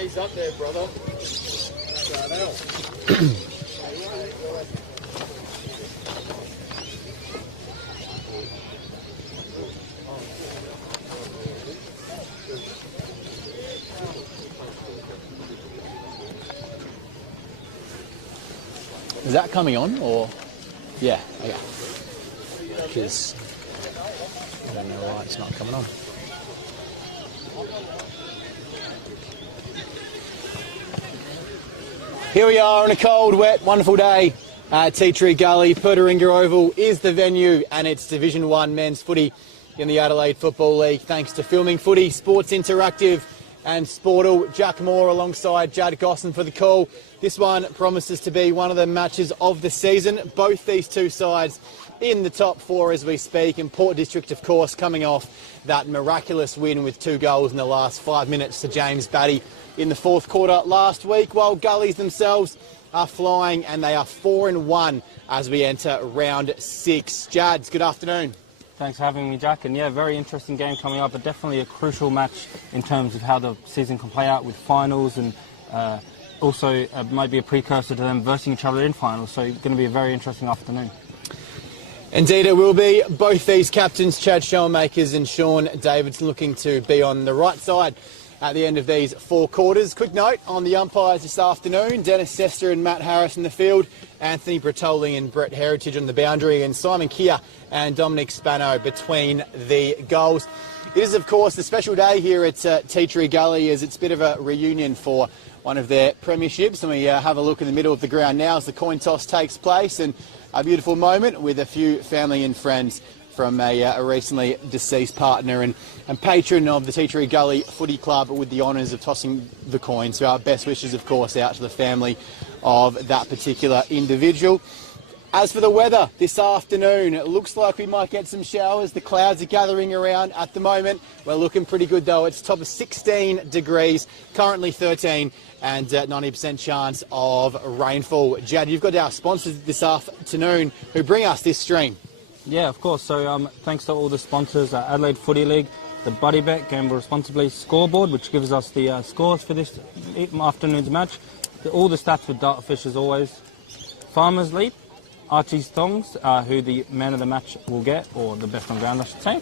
He's up there, brother. Is that coming on, or? Yeah, okay. Because I don't know why it's not coming on. Here we are on a cold, wet, wonderful day at Tea Gully. Petaringa Oval is the venue, and it's Division 1 men's footy in the Adelaide Football League. Thanks to Filming Footy, Sports Interactive and Sportal. Jack Moore alongside Jad Gosson for the call. This one promises to be one of the matches of the season. Both these two sides in the top four as we speak, and Port District, of course, coming off that miraculous win with 2 goals in the last 5 minutes to James Batty in the fourth quarter last week, while Gullies themselves are flying and they are 4-1 as we enter round 6. Jads, good afternoon. Thanks for having me, Jack. And yeah, very interesting game coming up, but definitely a crucial match in terms of how the season can play out with finals, and also might be a precursor to them versing each other in finals. So it's going to be a very interesting afternoon. Indeed it will be. Both these captains, Chad Schoenmakers and Sean Davidson, looking to be on the right side at the end of these 4 quarters. Quick note on the umpires this afternoon: Dennis Sester and Matt Harris in the field, Anthony Bertoli and Brett Heritage on the boundary, and Simon Keir and Dominic Spano between the goals. It is, of course, a special day here at Tea Gully, as it's a bit of a reunion for one of their premierships, and we have a look in the middle of the ground now as the coin toss takes place, and a beautiful moment with a few family and friends from a recently deceased partner and patron of the Tea Gully Footy Club, with the honours of tossing the coin. So our best wishes, of course, out to the family of that particular individual. As for the weather this afternoon, it looks like we might get some showers. The clouds are gathering around at the moment. We're looking pretty good though. It's top of 16 degrees, currently 13, and 90% chance of rainfall. Jad, you've got our sponsors this afternoon who bring us this stream. Yeah, of course. So thanks to all the sponsors, Adelaide Footy League, the Buddy Bet, Gamble Responsibly scoreboard, which gives us the scores for this afternoon's match. All the stats with Dartfish as always. Farmers Leap, Archie's Thongs, who the man of the match will get, or the best on ground I should say,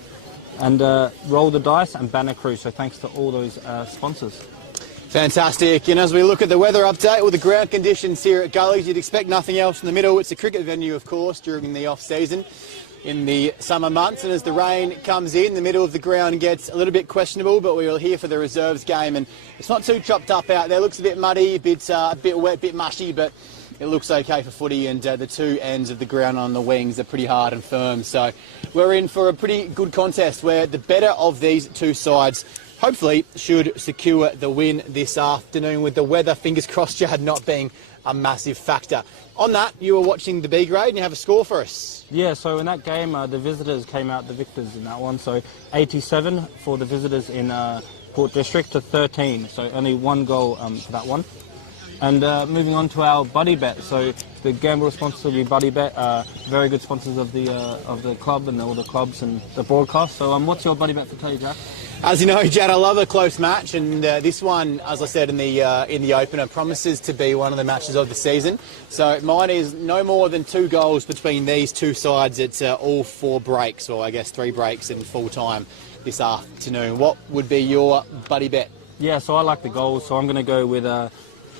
and Roll the Dice and Banner Crew. So thanks to all those sponsors. Fantastic. And as we look at the weather update, with the ground conditions here at Gullies, you'd expect nothing else in the middle. It's a cricket venue, of course, during the off-season in the summer months, and as the rain comes in, the middle of the ground gets a little bit questionable, but we are here for the reserves game, and it's not too chopped up out there. It looks a bit muddy, a bit wet, a bit mushy, but it looks okay for footy, and the 2 ends of the ground on the wings are pretty hard and firm. So we're in for a pretty good contest where the better of these 2 sides hopefully should secure the win this afternoon, with the weather, fingers crossed, Jad, not being a massive factor. On that, you were watching the B grade and you have a score for us. Yeah, so in that game, the visitors came out the victors in that one. So 87 for the visitors in Port District to 13. So only 1 goal for that one. And moving on to our Buddy Bet. So the Gamble Responsibly Buddy Bet, very good sponsors of the club and all the clubs and the broadcast. So what's your Buddy Bet for today, Jack? As you know, Jad, I love a close match, and this one, as I said in the opener, promises to be one of the matches of the season. So mine is no more than 2 goals between these 2 sides. It's all 4 breaks, or I guess 3 breaks in full time this afternoon. What would be your Buddy Bet? Yeah, so I like the goals, so I'm going to go with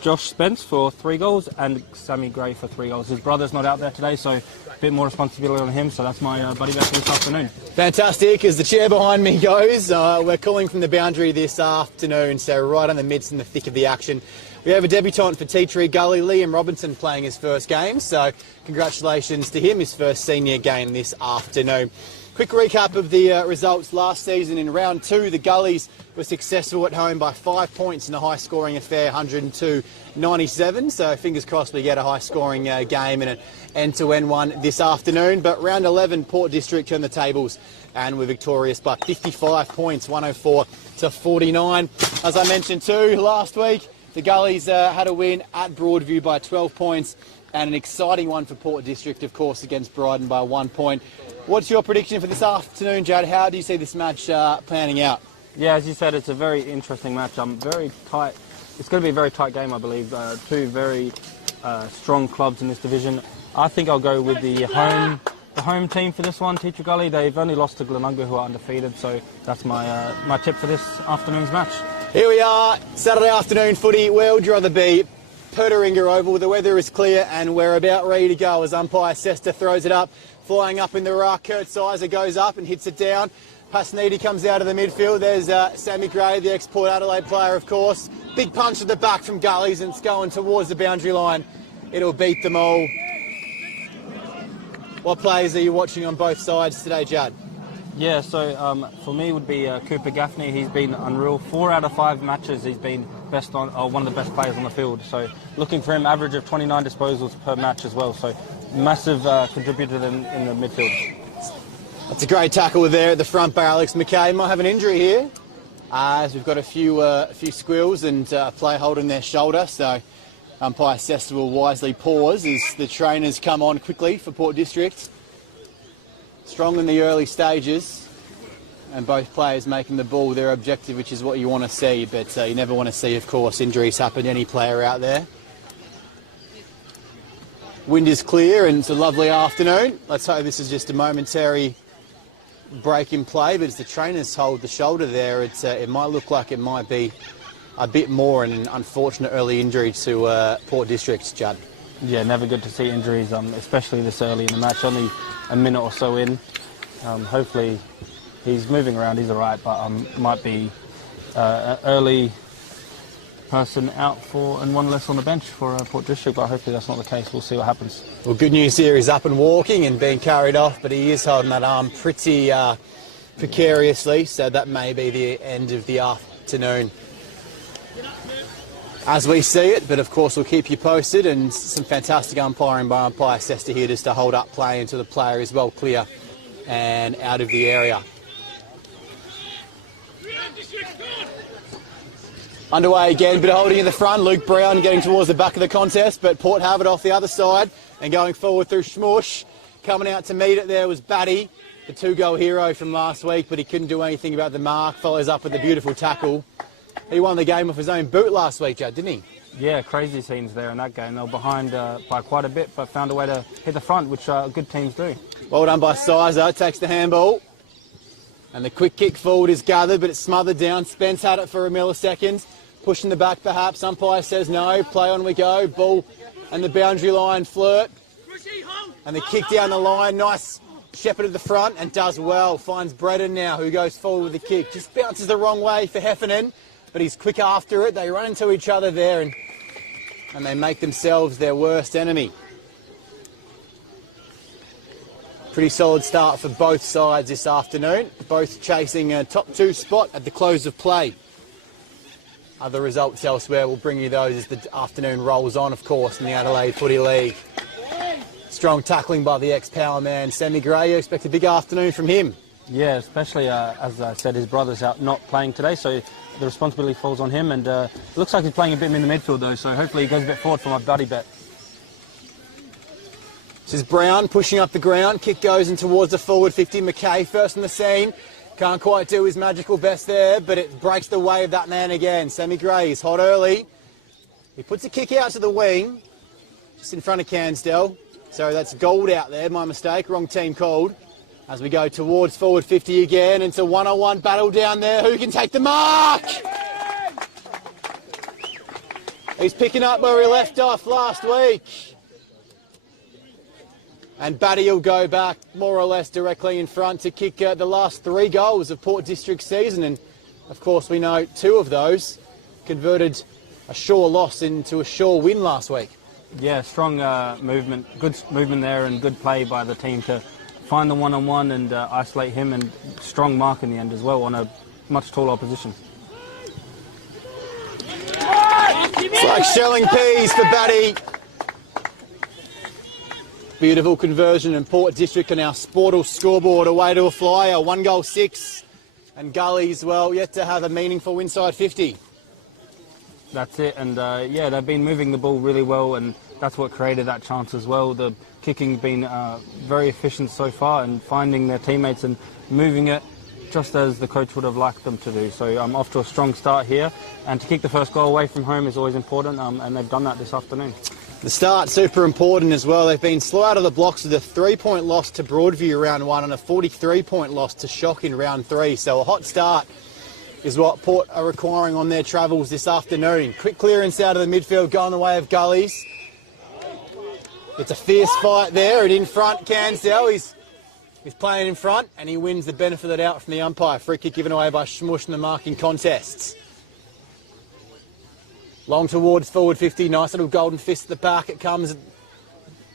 Josh Spence for 3 goals and Sammy Gray for 3 goals. His brother's not out there today, so a bit more responsibility on him, so that's my Buddy Bet for this afternoon. Fantastic. As the chair behind me goes, we're calling from the boundary this afternoon, so right in the midst and the thick of the action. We have a debutant for Tea Gully, Liam Robinson, playing his first game, so congratulations to him, his first senior game this afternoon. Quick recap of the results last season. In round 2, the Gullies were successful at home by 5 points in a high-scoring affair, 102-97. So fingers crossed we get a high-scoring game and an end-to-end one this afternoon. But round 11, Port District turned the tables and were victorious by 55 points, 104-49. As I mentioned too, last week, the Gullies had a win at Broadview by 12 points, and an exciting one for Port District, of course, against Bryden by 1 point. What's your prediction for this afternoon, Jad? How do you see this match panning out? Yeah, as you said, it's a very interesting match. Very tight it's going to be a very tight game, I believe. Two very strong clubs in this division. I think I'll go with the home team for this one, Teacher Gully. They've only lost to Glenunga, who are undefeated, so that's my tip for this afternoon's match. Here we are, Saturday afternoon footy. Where would you rather be? Petaringa Oval. The weather is clear and we're about ready to go as umpire Sesta throws it up, flying up in the ruck. Kurt Sizer goes up and hits it down. Pasniti comes out of the midfield. There's Sammy Gray, the ex-Port Adelaide player, of course. Big punch at the back from Gullies and it's going towards the boundary line. It'll beat them all. What players are you watching on both sides today, Judd? Yeah, so for me would be Cooper Gaffney. He's been unreal. 4 out of 5 matches he's been one of the best players on the field. So looking for him, average of 29 disposals per match as well. So massive contributor in the midfield. That's a great tackle there at the front bar. Alex McKay might have an injury here, as we've got a few squeals and a player holding their shoulder. So umpire Sesta will wisely pause as the trainers come on quickly for Port District. Strong in the early stages, and both players making the ball their objective, which is what you want to see. But you never want to see, of course, injuries happen to any player out there. Wind is clear and it's a lovely afternoon. Let's hope this is just a momentary break in play, but as the trainers hold the shoulder there, it might look like it might be a bit more, and an unfortunate early injury to Port District, Judd. Yeah, never good to see injuries, especially this early in the match, only a minute or so in. Hopefully he's moving around, he's all right, but might be an early person out and one less on the bench for Port District, but hopefully that's not the case. We'll see what happens. Well, good news here, he's up and walking and being carried off, but he is holding that arm pretty precariously, so that may be the end of the afternoon as we see it, but of course we'll keep you posted, and some fantastic umpiring by umpire Sesta here just to hold up play until the player is well clear and out of the area. Underway again, bit of holding in the front. Luke Brown getting towards the back of the contest, but Port have it off the other side and going forward through Schmush. Coming out to meet it there was Batty, the 2-goal hero from last week, but he couldn't do anything about the mark. Follows up with a beautiful tackle. He won the game off his own boot last week, Judd, didn't he? Yeah, crazy scenes there in that game. They were behind by quite a bit, but found a way to hit the front, which good teams do. Well done by Sizer, takes the handball. And the quick kick forward is gathered, but it's smothered down. Spence had it for a millisecond. Pushing the back perhaps. Umpire says no. Play on we go. Ball and the boundary line flirt. And the kick down the line. Nice shepherd at the front and does well. Finds Bredden now, who goes forward with the kick. Just bounces the wrong way for Heffernan, but he's quick after it. They run into each other there and they make themselves their worst enemy. Pretty solid start for both sides this afternoon. Both chasing a top 2 spot at the close of play. Other results elsewhere will bring you those as the afternoon rolls on, of course, in the Adelaide Footy League. Strong tackling by the ex-power man, Sammy Gray. You expect a big afternoon from him. Yeah, especially, as I said, his brother's out not playing today, so the responsibility falls on him. And it looks like he's playing a bit in the midfield, though, so hopefully he goes a bit forward for my buddy bet. This is Brown pushing up the ground. Kick goes in towards the forward 50. McKay first on the scene. Can't quite do his magical best there, but it breaks the way of that man again. Sammy Gray is hot early. He puts a kick out to the wing, just in front of Cansdell. So that's Gold out there, my mistake. Wrong team called. As we go towards forward 50 again. It's a one-on-one battle down there. Who can take the mark? He's picking up where he left off last week. And Batty will go back more or less directly in front to kick the last 3 goals of Port District season. And of course we know 2 of those converted a sure loss into a sure win last week. Yeah, strong movement, good movement there and good play by the team to find the one-on-one and isolate him, and strong mark in the end as well on a much taller opposition. It's like shelling peas for Batty. Beautiful conversion, and Port District on our Sportal scoreboard away to a flyer, 1-goal 6. And Gully's, well, yet to have a meaningful inside 50. That's it, and yeah, they've been moving the ball really well, and that's what created that chance as well. The kicking been very efficient so far, and finding their teammates and moving it just as the coach would have liked them to do. So off to a strong start here, and to kick the first goal away from home is always important, and they've done that this afternoon. The start super important as well. They've been slow out of the blocks with a 3-point loss to Broadview round 1 and a 43-point loss to Shock in round 3. So a hot start is what Port are requiring on their travels this afternoon. Quick clearance out of the midfield going the way of Gullies. It's a fierce fight there, and in front, Cansell, he's playing in front, and he wins the benefit of the doubt from the umpire. Free kick given away by Schmush in the marking contests. Long towards forward 50, nice little golden fist at the back. It comes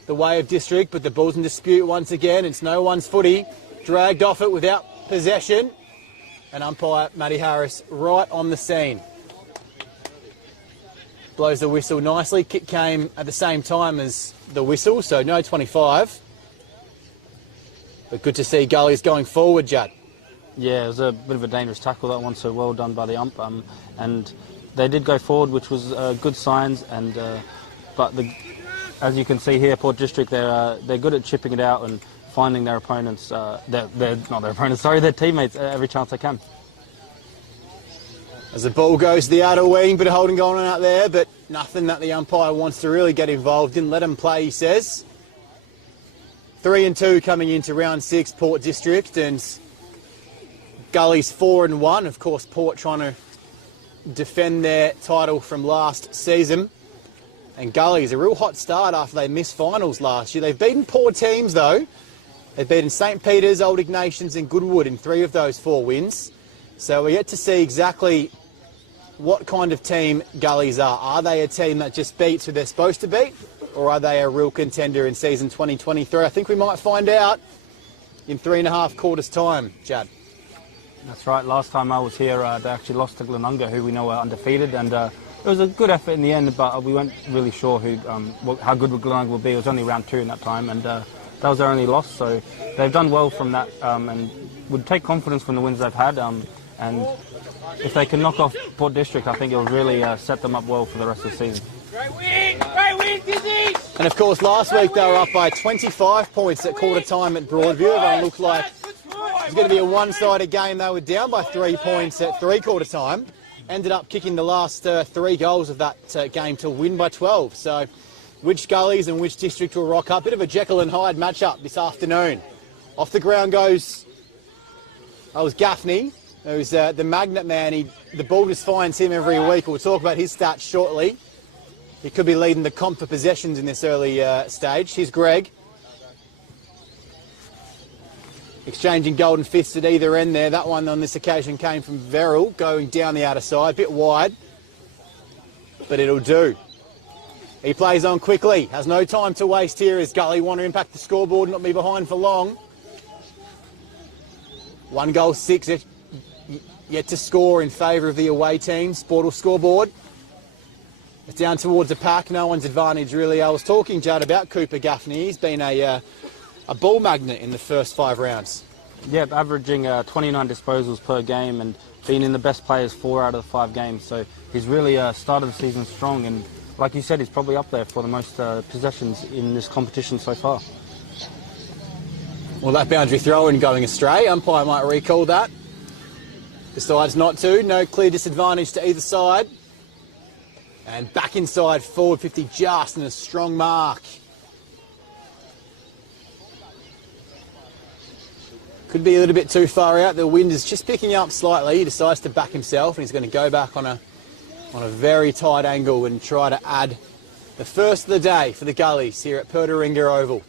the way of District, but the ball's in dispute once again. It's no one's footy. Dragged off it without possession. And umpire Matty Harris right on the scene. Blows the whistle nicely. Kick came at the same time as the whistle, so no 25. But good to see Gully's going forward, Judd. Yeah, it was a bit of a dangerous tackle, that one, so well done by the ump. And they did go forward, which was good signs. And but as you can see here, Port District, they're good at chipping it out and finding their opponents, they're not their opponents, sorry, their teammates every chance they can. As the ball goes to the outer wing, bit of holding going on out there, but nothing that the umpire wants to really get involved. Didn't let him play, he says. 3-2 coming into round 6, Port District, and Gully's 4-1. Of course, Port trying to defend their title from last season. And Gully's a real hot start after they missed finals last year. They've beaten poor teams, though. They've beaten St Peter's, Old Ignatians and Goodwood in 3 of those 4 wins. So we're yet to see exactly what kind of team Gullies are. Are they a team that just beats who they're supposed to beat? Or are they a real contender in season 2023? I think we might find out in 3.5 quarters' time, Jad. That's right. Last time I was here, they actually lost to Glenunga, who we know are undefeated, and it was a good effort in the end, but we weren't really sure how good Glenunga would be. It was only round 2 in that time, and that was their only loss. So they've done well from that, and would take confidence from the wins they've had. And if they can knock off Port District, I think it'll really set them up well for the rest of the season. Great win, Dizzy! And of course, last week they were up by 25 points at quarter time at Broadview. It looked like it was going to be a one-sided game. They were down by 3 points at 3/4 time. Ended up kicking the last 3 goals of that game to win by 12. So which Gullies and which District will rock up? Bit of a Jekyll and Hyde matchup this afternoon. Off the ground goes Gaffney, who's the magnet man. The ball just finds him every week. We'll talk about his stats shortly. He could be leading the comp for possessions in this early stage. Here's Greg. Exchanging golden fists at either end there. That one on this occasion came from Verrill, going down the outer side, bit wide, but it'll do. He plays on quickly, has no time to waste here as Gully want to impact the scoreboard and not be behind for long. 1 goal, 6 yet to score in favour of the away team. Sportal scoreboard. It's down towards the pack, no one's advantage really. I was talking, Judd, about Cooper Gaffney. He's been a ball magnet in the first 5 rounds. Yeah, averaging 29 disposals per game and being in the best players 4 out of the 5 games. So he's really started the season strong, and like you said, he's probably up there for the most possessions in this competition so far. Well, that boundary throw-in going astray. Umpire might recall that. Decides not to. No clear disadvantage to either side. And back inside forward 50 just in a strong mark. Could be a little bit too far out. The wind is just picking up slightly. He decides to back himself, and he's going to go back on a very tight angle and try to add the first of the day for the Gullies here at Petaringa Oval.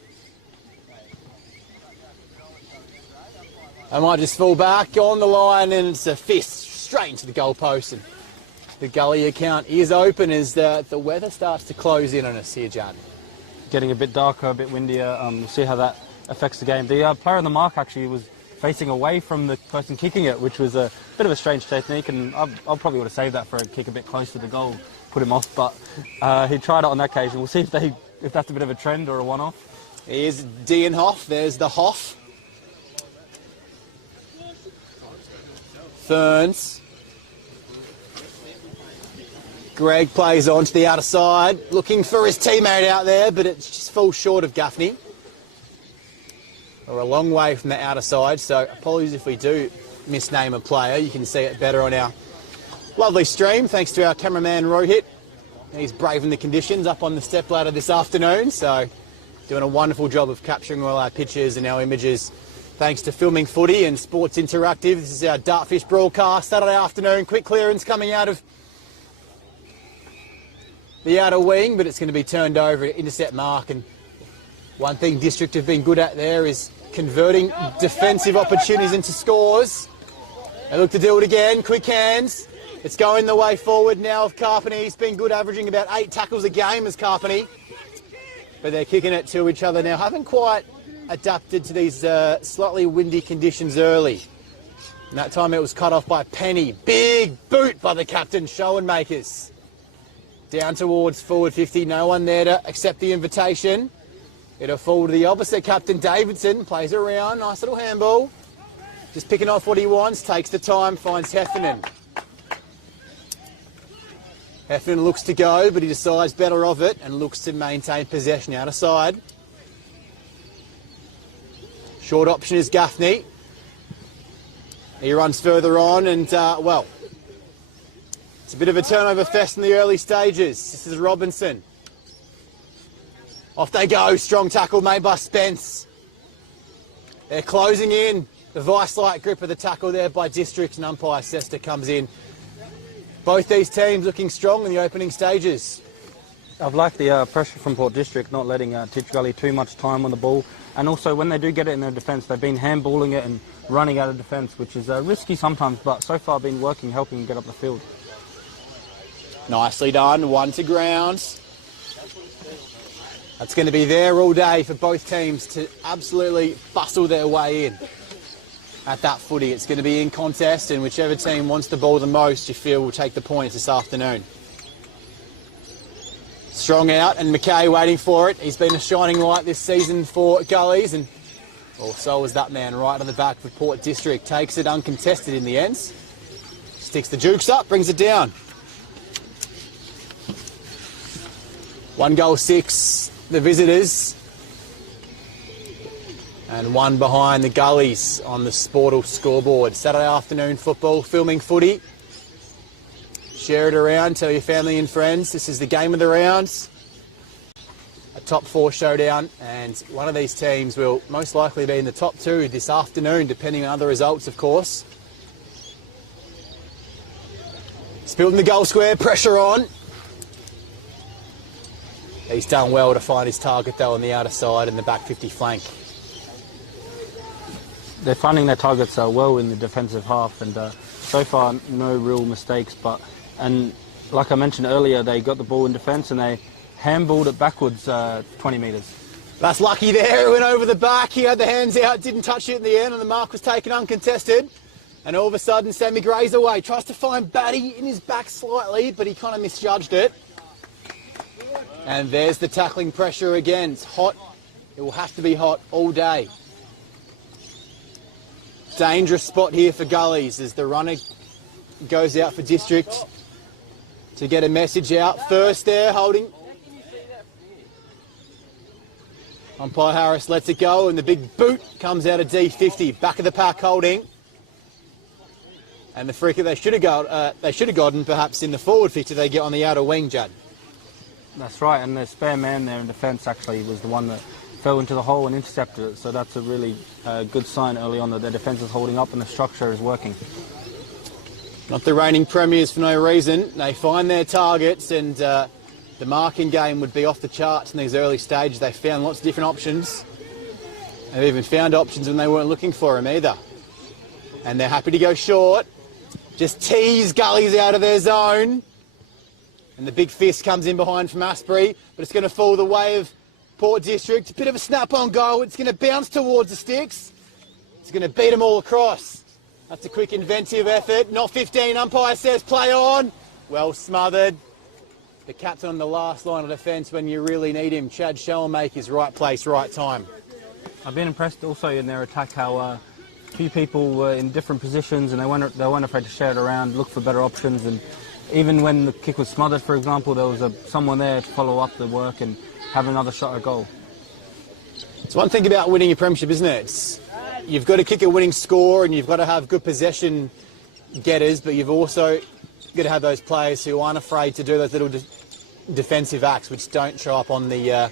I might just fall back on the line, and it's a fist straight into the goalpost. And the Gully account is open as the weather starts to close in on us here, Jan. Getting a bit darker, a bit windier. We'll see how that affects the game. The player on the mark actually was facing away from the person kicking it, which was a bit of a strange technique, and I probably would have saved that for a kick a bit close to the goal, put him off, but he tried it on that occasion. We'll see if that's a bit of a trend or a one-off. Here's Dienhoff, there's the Hoff. Ferns. Greg plays on to the outer side, looking for his teammate out there, but it just falls short of Gaffney. We're a long way from the outer side, so apologies if we do misname a player. You can see it better on our lovely stream, thanks to our cameraman Rohit. He's braving the conditions up on the stepladder this afternoon, so doing a wonderful job of capturing all our pictures and our images. Thanks to Filming Footy and Sports Interactive. This is our Dartfish broadcast, Saturday afternoon. Quick clearance coming out of the outer wing, but it's going to be turned over to intercept mark. And one thing District have been good at there is converting defensive opportunities into scores. They look to do it again. Quick hands. It's going the way forward now of Carpeney. He's been good, averaging about 8 tackles a game as Carpeney. But they're kicking it to each other now. Haven't quite adapted to these slightly windy conditions early. And that time it was cut off by Penny. Big boot by the captain, Schoenmakers. Down towards forward 50. No one there to accept the invitation. It'll fall to the opposite. Captain Davidson plays around. Nice little handball. Just picking off what he wants. Takes the time. Finds Heffernan. Heffernan looks to go, but he decides better of it and looks to maintain possession out of side. Short option is Gaffney. He runs further on and, well, it's a bit of a turnover fest in the early stages. This is Robinson. Off they go. Strong tackle made by Spence. They're closing in. The vice-like grip of the tackle there by District, and umpire Sester comes in. Both these teams looking strong in the opening stages. I've liked the pressure from Port District, not letting Titch Gully too much time on the ball. And also, when they do get it in their defence, they've been handballing it and running out of defence, which is risky sometimes, but so far been working, helping them get up the field. Nicely done. 1 to ground. That's going to be there all day for both teams to absolutely bustle their way in. At that footy, it's going to be in contest, and whichever team wants the ball the most, you feel will take the points this afternoon. Strong out, and McKay waiting for it. He's been a shining light this season for Gullies, and so was that man right on the back for Port District. Takes it uncontested in the end. Sticks the jukes up, brings it down. 1 goal 6, the visitors. And 1 behind the Gullies on the Sportal scoreboard. Saturday afternoon football, Filming Footy. Share it around, tell your family and friends. This is the game of the rounds. A top 4 showdown, and one of these teams will most likely be in the top 2 this afternoon, depending on other results, of course. Spilled in the goal square, pressure on. He's done well to find his target, though, on the outer side and the back 50 flank. They're finding their targets well in the defensive half, and so far no real mistakes. And like I mentioned earlier, they got the ball in defence and they handballed it backwards 20 metres. That's lucky there. It went over the back. He had the hands out, didn't touch it in the end, and the mark was taken uncontested. And all of a sudden, Sammy Gray's away. Tries to find Batty in his back slightly, but he kind of misjudged it. And there's the tackling pressure again. It's hot. It will have to be hot all day. Dangerous spot here for Gullies as the runner goes out for District to get a message out. First there, holding. Umpire Harris lets it go, and the big boot comes out of D50. Back of the pack holding. And the free kick they should have gotten perhaps in the forward 50. They get on the outer wing, Judd. That's right, and the spare man there in defence actually was the one that fell into the hole and intercepted it, so that's a really good sign early on that their defence is holding up and the structure is working. Not the reigning premiers for no reason. They find their targets, and the marking game would be off the charts in these early stages. They found lots of different options. They've even found options when they weren't looking for them either. And they're happy to go short. Just tease Gullies out of their zone. And the big fist comes in behind from Asprey, but it's going to fall the way of Port District. A bit of a snap-on goal. It's going to bounce towards the sticks. It's going to beat them all across. That's a quick inventive effort. Not 15, umpire says play on. Well smothered. The captain on the last line of defence when you really need him. Chad Schoenmakers, right place, right time. I've been impressed also in their attack how few people were in different positions and they weren't afraid to share it around, look for better options, and even when the kick was smothered, for example, there was someone there to follow up the work and have another shot at goal. It's one thing about winning a premiership, isn't it? It's you've got to kick a winning score and you've got to have good possession getters, but you've also got to have those players who aren't afraid to do those little defensive acts which don't show up in the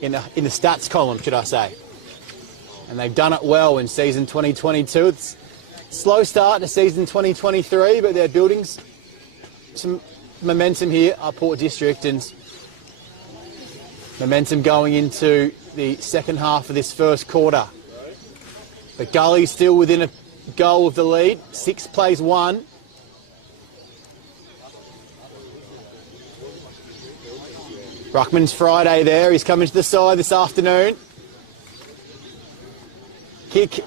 stats column, should I say. And they've done it well in season 2022. It's a slow start to season 2023, but they're building some momentum here at Port District, and momentum going into the second half of this first quarter. But Gully still within a goal of the lead. 6 plays 1. Ruckman's Friday there. He's coming to the side this afternoon. Kick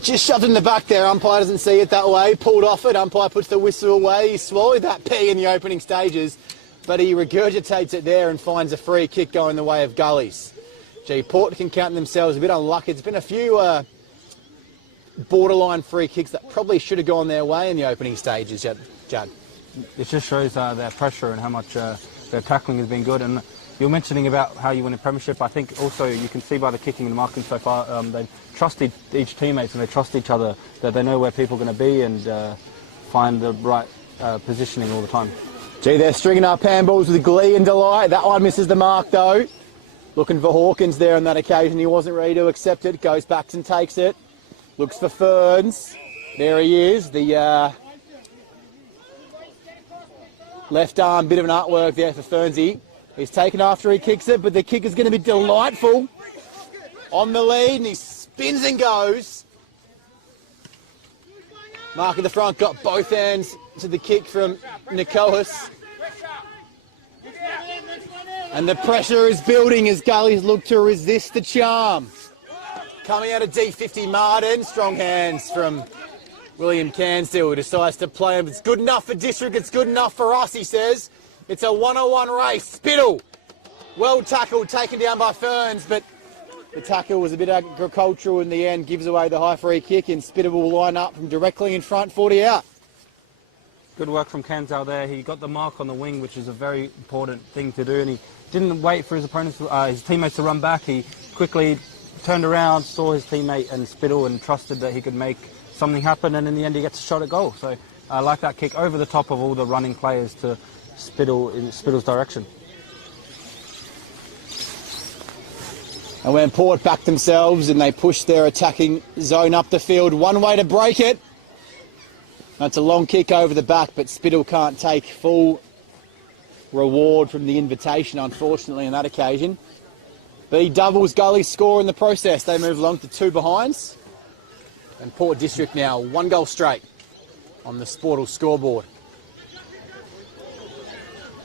just shoved in the back there. Umpire doesn't see it that way. Pulled off it. Umpire puts the whistle away. He swallowed that P in the opening stages, but he regurgitates it there and finds a free kick going the way of Gullies. Gee, Port can count themselves a bit unlucky. There's been a few borderline free kicks that probably should have gone their way in the opening stages, Judd. It just shows their pressure and how much their tackling has been good. And you're mentioning about how you win a premiership. I think also you can see by the kicking and the marking so far, they've trusted each teammates and they trust each other, that they know where people are going to be and find the right positioning all the time. Gee, they're stringing up handballs with glee and delight. That one misses the mark though. Looking for Hawkins there on that occasion. He wasn't ready to accept it. Goes back and takes it. Looks for Ferns. There he is. The left arm, bit of an artwork there for Fernsey. He's taken after he kicks it, but the kick is going to be delightful. On the lead, and he spins and goes. Mark at the front got both hands to the kick from Nicolas. And the pressure is building as Gullies look to resist the charm. Coming out of D50, Martin. Strong hands from William Cansdale, who decides to play him. It's good enough for District, it's good enough for us, he says. It's a 101 race. Spittle, well tackled, taken down by Ferns, but the tackle was a bit agricultural in the end, gives away the high free kick, and Spittle will line up from directly in front, 40 out. Good work from Cansdale there. He got the mark on the wing, which is a very important thing to do, and he didn't wait for his opponents, his teammates to run back. He quickly turned around, saw his teammate and Spittle, and trusted that he could make something happen, and in the end he gets a shot at goal. So I like that kick over the top of all the running players to Spittle in Spittle's direction. And when Port back themselves and they push their attacking zone up the field, one way to break it. That's a long kick over the back, but Spittle can't take full reward from the invitation, unfortunately, on that occasion. But he doubles Gully's score in the process. They move along to 2 behinds. And Port District now 1 goal straight on the Sportal scoreboard.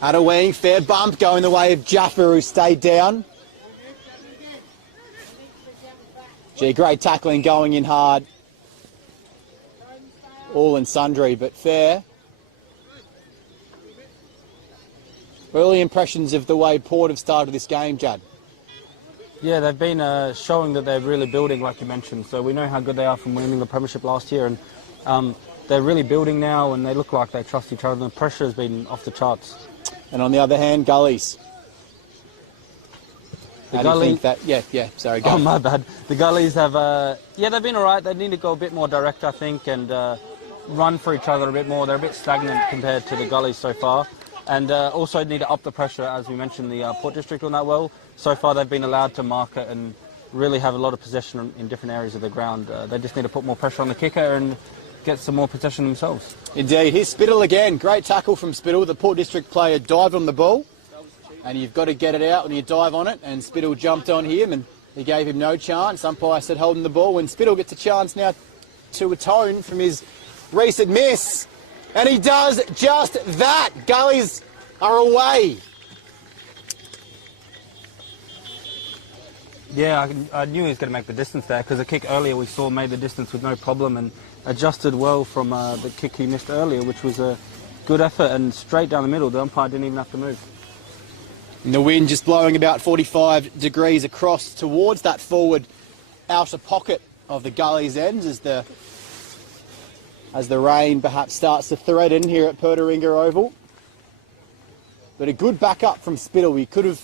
At a wing, fair bump going the way of Jaffa, who stayed down. Gee, great tackling going in hard. All and sundry, but fair. Early impressions of the way Port have started this game, Judd? Yeah, they've been showing that they're really building, like you mentioned. So we know how good they are from winning the premiership last year, and they're really building now, and they look like they trust each other. The pressure has been off the charts. And on the other hand, Gullies. The How do you think that? Sorry, go. Oh, my bad. The Gullies have, they've been all right. They need to go a bit more direct, I think, and run for each other a bit more. They're a bit stagnant compared to the Gullies so far. And also need to up the pressure, as we mentioned, the Port District on that well. So far they've been allowed to mark it and really have a lot of possession in different areas of the ground. They just need to put more pressure on the kicker and get some more possession themselves. Indeed. Here's Spittle again. Great tackle from Spittle. The Port District player dived on the ball, and you've got to get it out when you dive on it, and Spittle jumped on him and he gave him no chance. Umpire said holding the ball, when Spittle gets a chance now to atone from his recent miss. And he does just that. Gullies are away. Yeah, I knew he was going to make the distance there, because the kick earlier we saw made the distance with no problem and adjusted well from the kick he missed earlier, which was a good effort and straight down the middle. The umpire didn't even have to move. And the wind just blowing about 45 degrees across towards that forward outer pocket of the Gullies ends as the rain perhaps starts to threaten here at Petaringa Oval. But a good backup from Spittle. He could have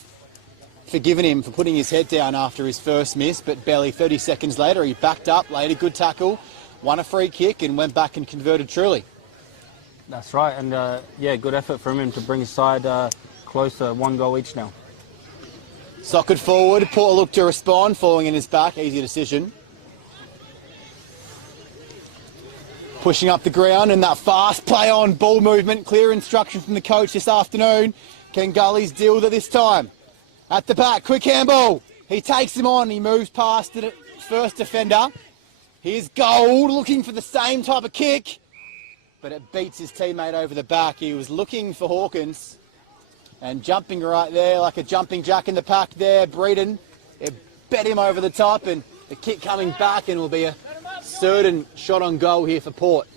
forgiven him for putting his head down after his first miss, but barely 30 seconds later he backed up, laid a good tackle, won a free kick and went back and converted truly. That's right, and yeah, good effort from him to bring his side closer, 1 goal each now. Socket forward, Port looked to respond, falling in his back, easy decision. Pushing up the ground and that fast play on ball movement, clear instruction from the coach this afternoon. Can Gullies deal with it this time? At the back, quick handball. He takes him on, he moves past the first defender. Here's Gold looking for the same type of kick, but it beats his teammate over the back. He was looking for Hawkins and jumping right there like a jumping jack in the pack there. Breeden, it bet him over the top and the kick coming back and will be a certain shot on goal here for Port.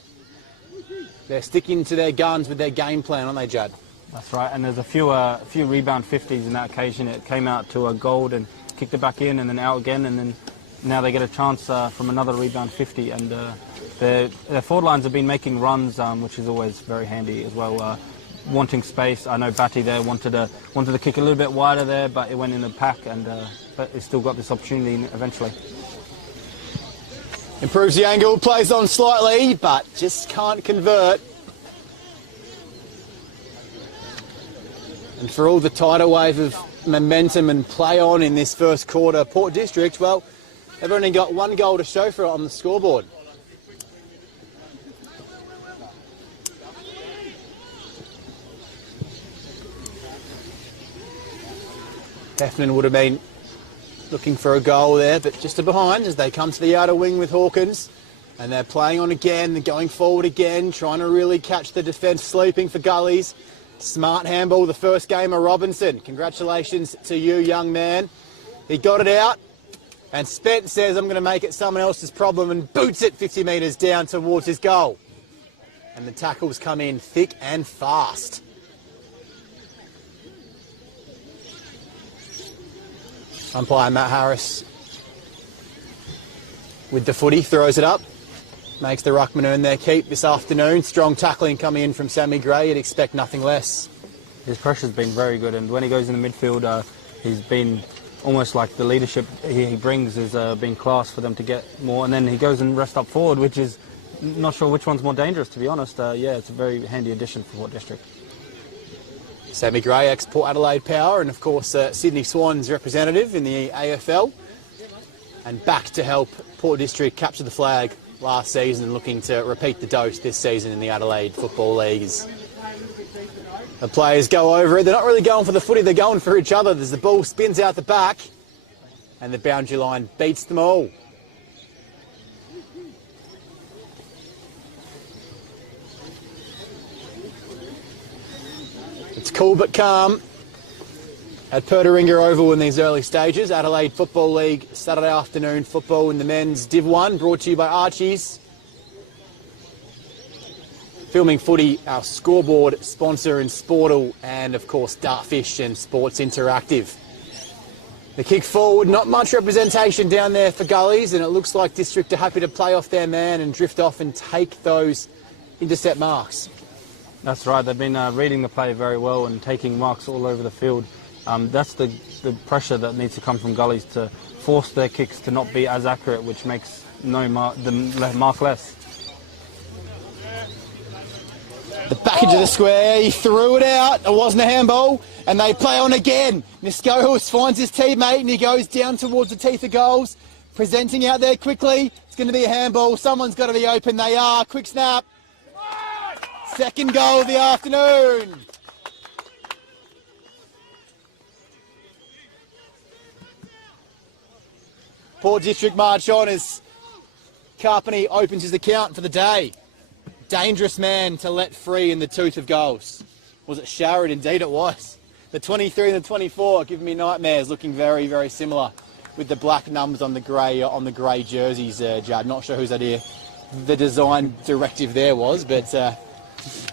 They're sticking to their guns with their game plan, aren't they, Judd? That's right, and there's a few rebound 50s in that occasion. It came out to a Gold and kicked it back in and then out again, and then now they get a chance from another rebound 50, and their forward lines have been making runs, which is always very handy as well. Wanting space, I know Batty there wanted to kick a little bit wider there, but it went in the pack, and but it still got this opportunity eventually. Improves the angle, plays on slightly, but just can't convert. And for all the tidal wave of momentum and play on in this first quarter, Port District, well, they've only got 1 goal to show for it on the scoreboard. Heffernan would have been looking for a goal there, but just a behind as they come to the outer wing with Hawkins. And they're playing on again, they're going forward again, trying to really catch the defence sleeping for Gullies. Smart handball, the first game of Robinson. Congratulations to you, young man. He got it out, and Spence says, I'm going to make it someone else's problem, and boots it 50 metres down towards his goal. And the tackles come in thick and fast. Umpire Matt Harris with the footy, throws it up, makes the ruckman earn their keep this afternoon. Strong tackling coming in from Sammy Gray, you'd expect nothing less. His pressure's been very good, and when he goes in the midfield, he's been almost like the leadership he brings has been class for them to get more, and then he goes and rests up forward, which is not sure which one's more dangerous, to be honest. Yeah, it's a very handy addition for Port District. Sammy Gray, ex-Port Adelaide Power, and of course Sydney Swans representative in the AFL, and back to help Port District capture the flag last season, looking to repeat the dose this season in the Adelaide Football League. The players go over it, they're not really going for the footy, they're going for each other as the ball spins out the back and the boundary line beats them all. It's cool but calm at Petaringa Oval in these early stages. Adelaide Football League Saturday afternoon football in the men's Div 1, brought to you by Archie's. Filming Footy, our scoreboard sponsor in Sportal, and of course Dartfish and Sports Interactive. The kick forward, not much representation down there for Gullies, and it looks like District are happy to play off their man and drift off and take those intercept marks. That's right, they've been reading the play very well and taking marks all over the field. That's the pressure that needs to come from Gullies, to force their kicks to not be as accurate, which makes the mark less. The back into the square, he threw it out, it wasn't a handball, and they play on again. Niskohus finds his teammate and he goes down towards the teeth of goals, presenting out there quickly. It's going to be a handball, someone's got to be open, they are, quick snap. Second goal of the afternoon. Port District march on as Carpeney opens his account for the day. Dangerous man to let free in the tooth of goals. Was it Sharrod? Indeed it was. The 23 and the 24 giving me nightmares, looking very, very similar with the black numbers on the grey jerseys, Judd. Not sure whose idea the design directive there was, but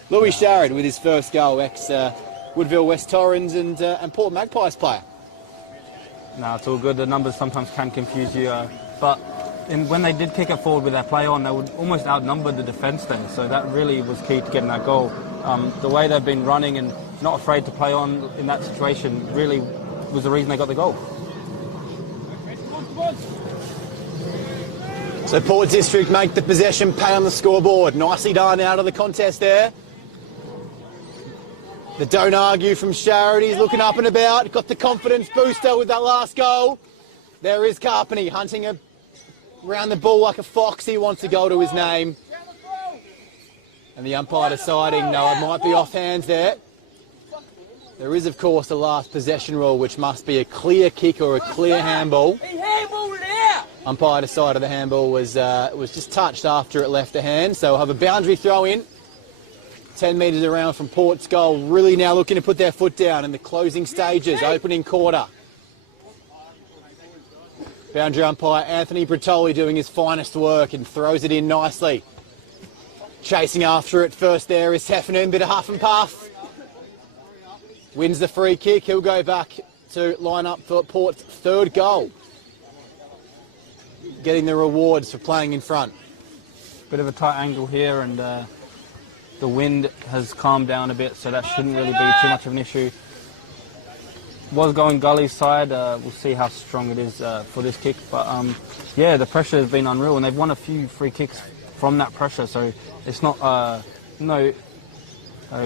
Louis Sharrod with his first goal, ex-Woodville West Torrens and Port Magpies player. No, it's all good. The numbers sometimes can confuse you, but when they did kick it forward with their play on, they would almost outnumber the defence then, so that really was key to getting that goal. The way they've been running and not afraid to play on in that situation really was the reason they got the goal. So Port District make the possession pay on the scoreboard. Nicely done out of the contest there. The don't argue from Charity's looking up and about. Got the confidence booster with that last goal. There is Carpenty hunting around the ball like a fox. He wants a goal to his name. And the umpire deciding, no, it might be off hands there. There is, of course, the last possession rule, which must be a clear kick or a clear handball. He handballed it out. Umpire decided the handball was just touched after it left the hand. So we'll have a boundary throw in. 10 metres around from Port's goal. Really now looking to put their foot down in the closing stages, opening quarter. Boundary umpire Anthony Bertoli doing his finest work and throws it in nicely. Chasing after it first there is Heffernan, bit of huff and puff. Wins the free kick. He'll go back to line up for Port's third goal. Getting the rewards for playing in front. Bit of a tight angle here, and the wind has calmed down a bit, so that shouldn't really be too much of an issue. Was going Gully's side. We'll see how strong it is for this kick. But yeah, the pressure has been unreal, and they've won a few free kicks from that pressure. So it's not no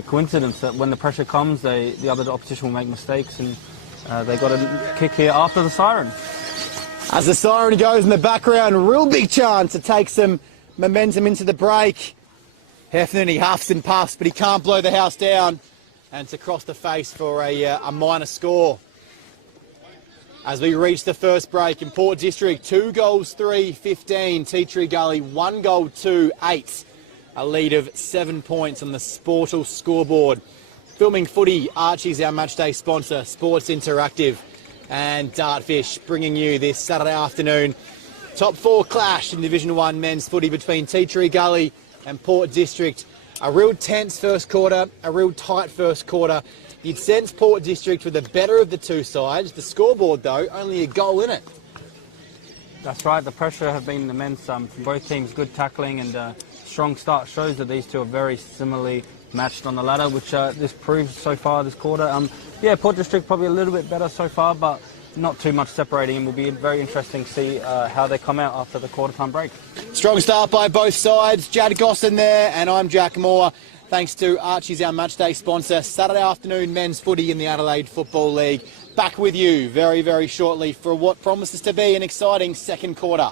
coincidence that when the pressure comes, the other opposition will make mistakes, and they got a kick here after the siren. As the siren goes in the background, real big chance to take some momentum into the break. Heffernan, he huffs and puffs, but he can't blow the house down. And it's across the face for a minor score. As we reach the first break in Port District, 2 goals, 3-15. Tea Tree Gully, 1 goal, 2-8. A lead of 7 points on the Sportal scoreboard. Filming Footy, Archie's our matchday sponsor, Sports Interactive. And Dartfish bringing you this Saturday afternoon. Top 4 clash in Division 1 men's footy between Tea Tree Gully and Port District. A real tense first quarter, a real tight first quarter. You'd sense Port District with the better of the two sides. The scoreboard, though, only a goal in it. That's right. The pressure have been immense from both teams. Good tackling and strong start shows that these two are very similarly matched on the ladder, which this proves so far this quarter. Yeah, Port District probably a little bit better so far, but not too much separating, and will be very interesting to see how they come out after the quarter-time break. Strong start by both sides. Jad Gosson there, and I'm Jack Moore. Thanks to Archie's, our matchday sponsor. Saturday afternoon men's footy in the Adelaide Football League. Back with you very, very shortly for what promises to be an exciting second quarter.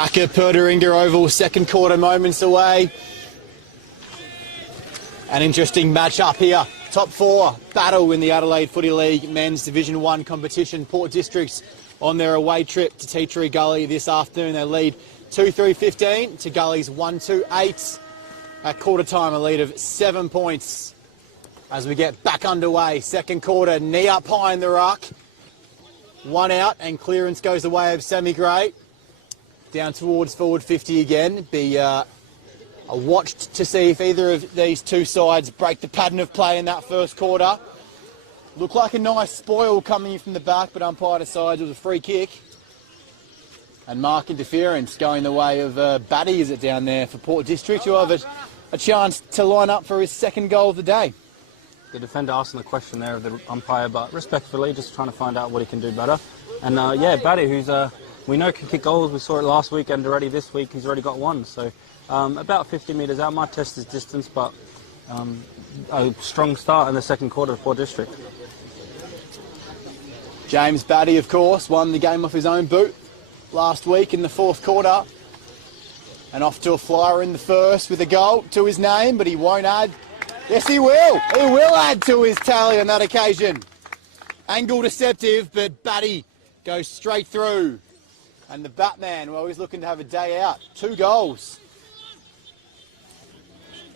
Back at Petaringa Oval, second quarter moments away. An interesting match up here. Top four battle in the Adelaide Footy League Men's Division 1 competition. Port Districts on their away trip to Petaringa Gully this afternoon. They lead 2-3-15 to Gully's 1-2-8. At quarter time, a lead of 7 points. As we get back underway, second quarter, knee up high in the ruck. One out and clearance goes the way of Sammy Gray. Down towards forward 50 again. Be a watch to see if either of these two sides break the pattern of play in that first quarter. Looked like a nice spoil coming in from the back, but umpire decides it was a free kick. And mark interference going the way of Batty, is it down there for Port District, who have a chance to line up for his second goal of the day. The defender asking the question there of the umpire, but respectfully, just trying to find out what he can do better. And yeah, Batty, who's we know can kick goals. We saw it last week and already this week he's already got one. So about 50 metres out. Might test his distance, but a strong start in the second quarter of Port District. James Batty, of course, won the game off his own boot last week in the fourth quarter. And off to a flyer in the first with a goal to his name, but he won't add. Yes, he will. He will add to his tally on that occasion. Angle deceptive, but Batty goes straight through. And the Batman, well, he's looking to have a day out. 2 goals.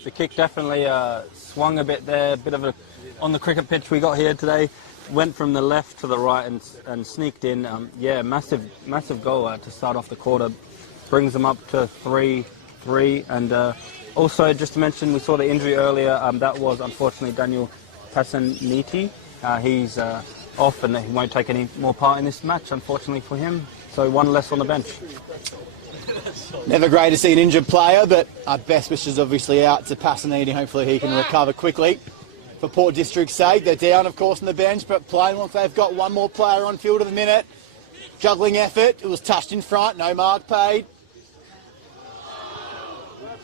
The kick definitely swung a bit there, bit of a, on the cricket pitch we got here today, went from the left to the right and sneaked in. Yeah, massive goal to start off the quarter. Brings them up to 3-3. And also, just to mention, we saw the injury earlier. That was, unfortunately, Daniel Passaniti. He's off and he won't take any more part in this match, unfortunately for him. So one less on the bench. Never great to see an injured player, but our best wishes obviously out to Passaniti. Hopefully he can recover quickly. For Port District's sake, they're down, of course, on the bench, but playing like they've got one more player on field at the minute. Juggling effort. It was touched in front. No mark paid.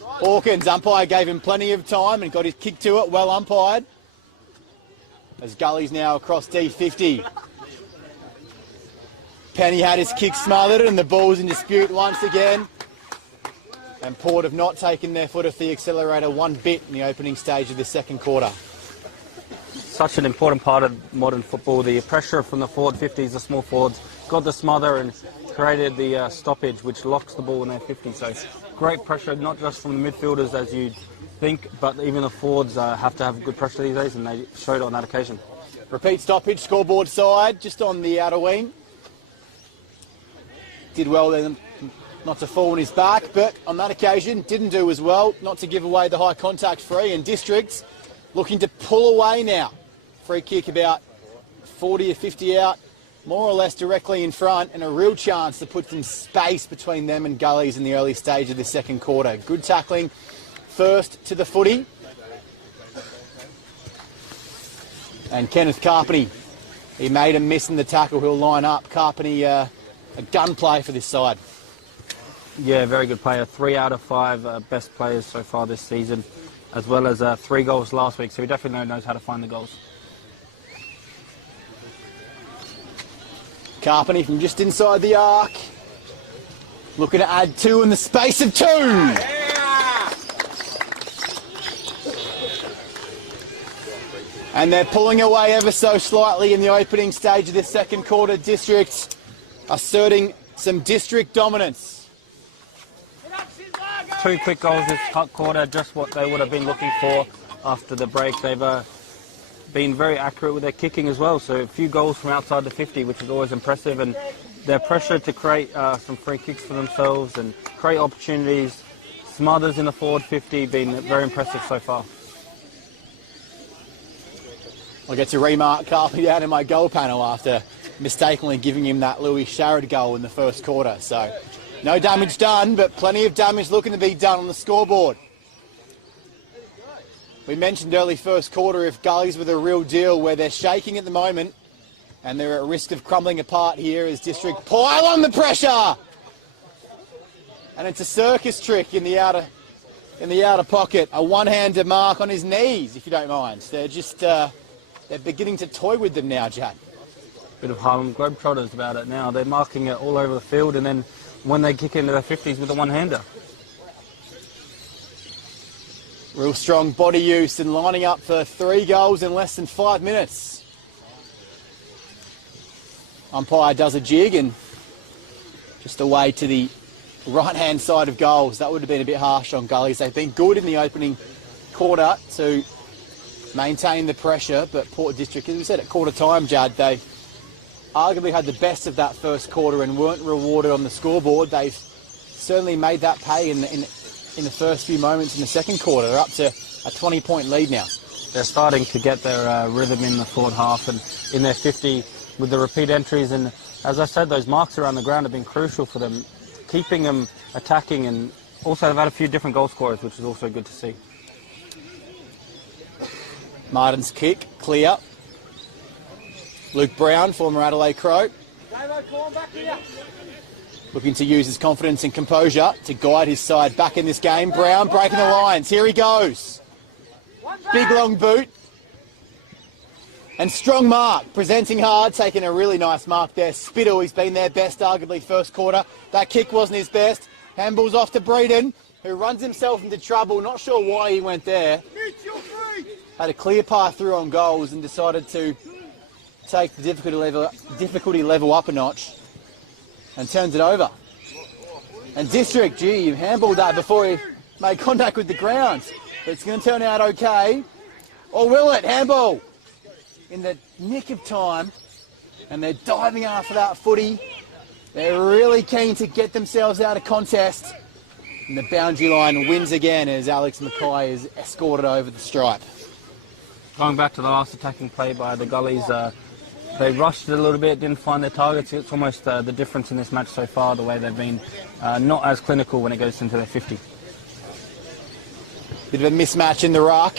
Hawkins, umpire gave him plenty of time and got his kick to it. Well umpired. As Gully's now across D50. Penny had his kick smothered and the ball's in dispute once again. And Port have not taken their foot off the accelerator one bit in the opening stage of the second quarter. Such an important part of modern football. The pressure from the forward 50s, the small forwards, got the smother and created the stoppage, which locks the ball in their 50. So great pressure, not just from the midfielders as you'd think, but even the forwards have to have good pressure these days, and they showed on that occasion. Repeat stoppage, scoreboard side, just on the outer wing. Did well then not to fall on his back, but on that occasion didn't do as well, not to give away the high contact free, and Districts looking to pull away now. Free kick about 40 or 50 out, more or less directly in front, and a real chance to put some space between them and Gullies in the early stage of the second quarter. Good tackling first to the footy. And Kenneth Carpeny, he made a miss in the tackle. He'll line up. Carpeny, a gun play for this side. Yeah, very good player. 3 out of 5 best players so far this season, as well as 3 goals last week. So he definitely knows how to find the goals. Carpeny from just inside the arc. Looking to add 2 in the space of 2. And they're pulling away ever so slightly in the opening stage of the second quarter. Districts asserting some district dominance. 2 quick goals this quarter, just what they would have been looking for after the break. They've been very accurate with their kicking as well, so a few goals from outside the 50, which is always impressive, and their pressure to create some free kicks for themselves and create opportunities, smothers in the forward 50, been very impressive so far. I get to remark Carpeny down in my goal panel after mistakenly giving him that Louis Sharrod goal in the first quarter. So no damage done, but plenty of damage looking to be done on the scoreboard. We mentioned early first quarter if Gullies were the real deal, where they're shaking at the moment and they're at risk of crumbling apart here as District pile on the pressure. And it's a circus trick in the outer pocket. A one-hander mark on his knees, if you don't mind. They're just they're beginning to toy with them now, Jad. Bit of Harlem Globetrotters about it now. They're marking it all over the field, and then when they kick into their 50s with a one-hander. Real strong body use and lining up for 3 goals in less than 5 minutes. Umpire does a jig and just away to the right-hand side of goals. That would have been a bit harsh on Gullies. They've been good in the opening quarter to maintain the pressure, but Port District, as we said at quarter time, Jad, they arguably had the best of that first quarter and weren't rewarded on the scoreboard. They've certainly made that pay in the first few moments in the second quarter. They're up to a 20-point lead now. They're starting to get their rhythm in the forward half and in their 50 with the repeat entries. And as I said, those marks around the ground have been crucial for them, keeping them attacking, and also they've had a few different goal scorers, which is also good to see. Martin's kick, clear. Luke Brown, former Adelaide Crow, looking to use his confidence and composure to guide his side back in this game. Brown breaking the lines. Here he goes. Big long boot. And strong mark, presenting hard, taking a really nice mark there. Spittle, he's been their best, arguably, first quarter. That kick wasn't his best. Handball's off to Breeden, who runs himself into trouble. Not sure why he went there. Had a clear path through on goals and decided to take the difficulty level up a notch and turns it over. And District, gee, you handballed that before he made contact with the ground. But it's going to turn out okay. Or will it? Handball in the nick of time. And they're diving after that footy. They're really keen to get themselves out of contest. And the boundary line wins again as Alex Mackay is escorted over the stripe. Going back to the last attacking play by the Gullies, they rushed it a little bit, didn't find their targets. It's almost the difference in this match so far, the way they've been not as clinical when it goes into their 50. Bit of a mismatch in the ruck.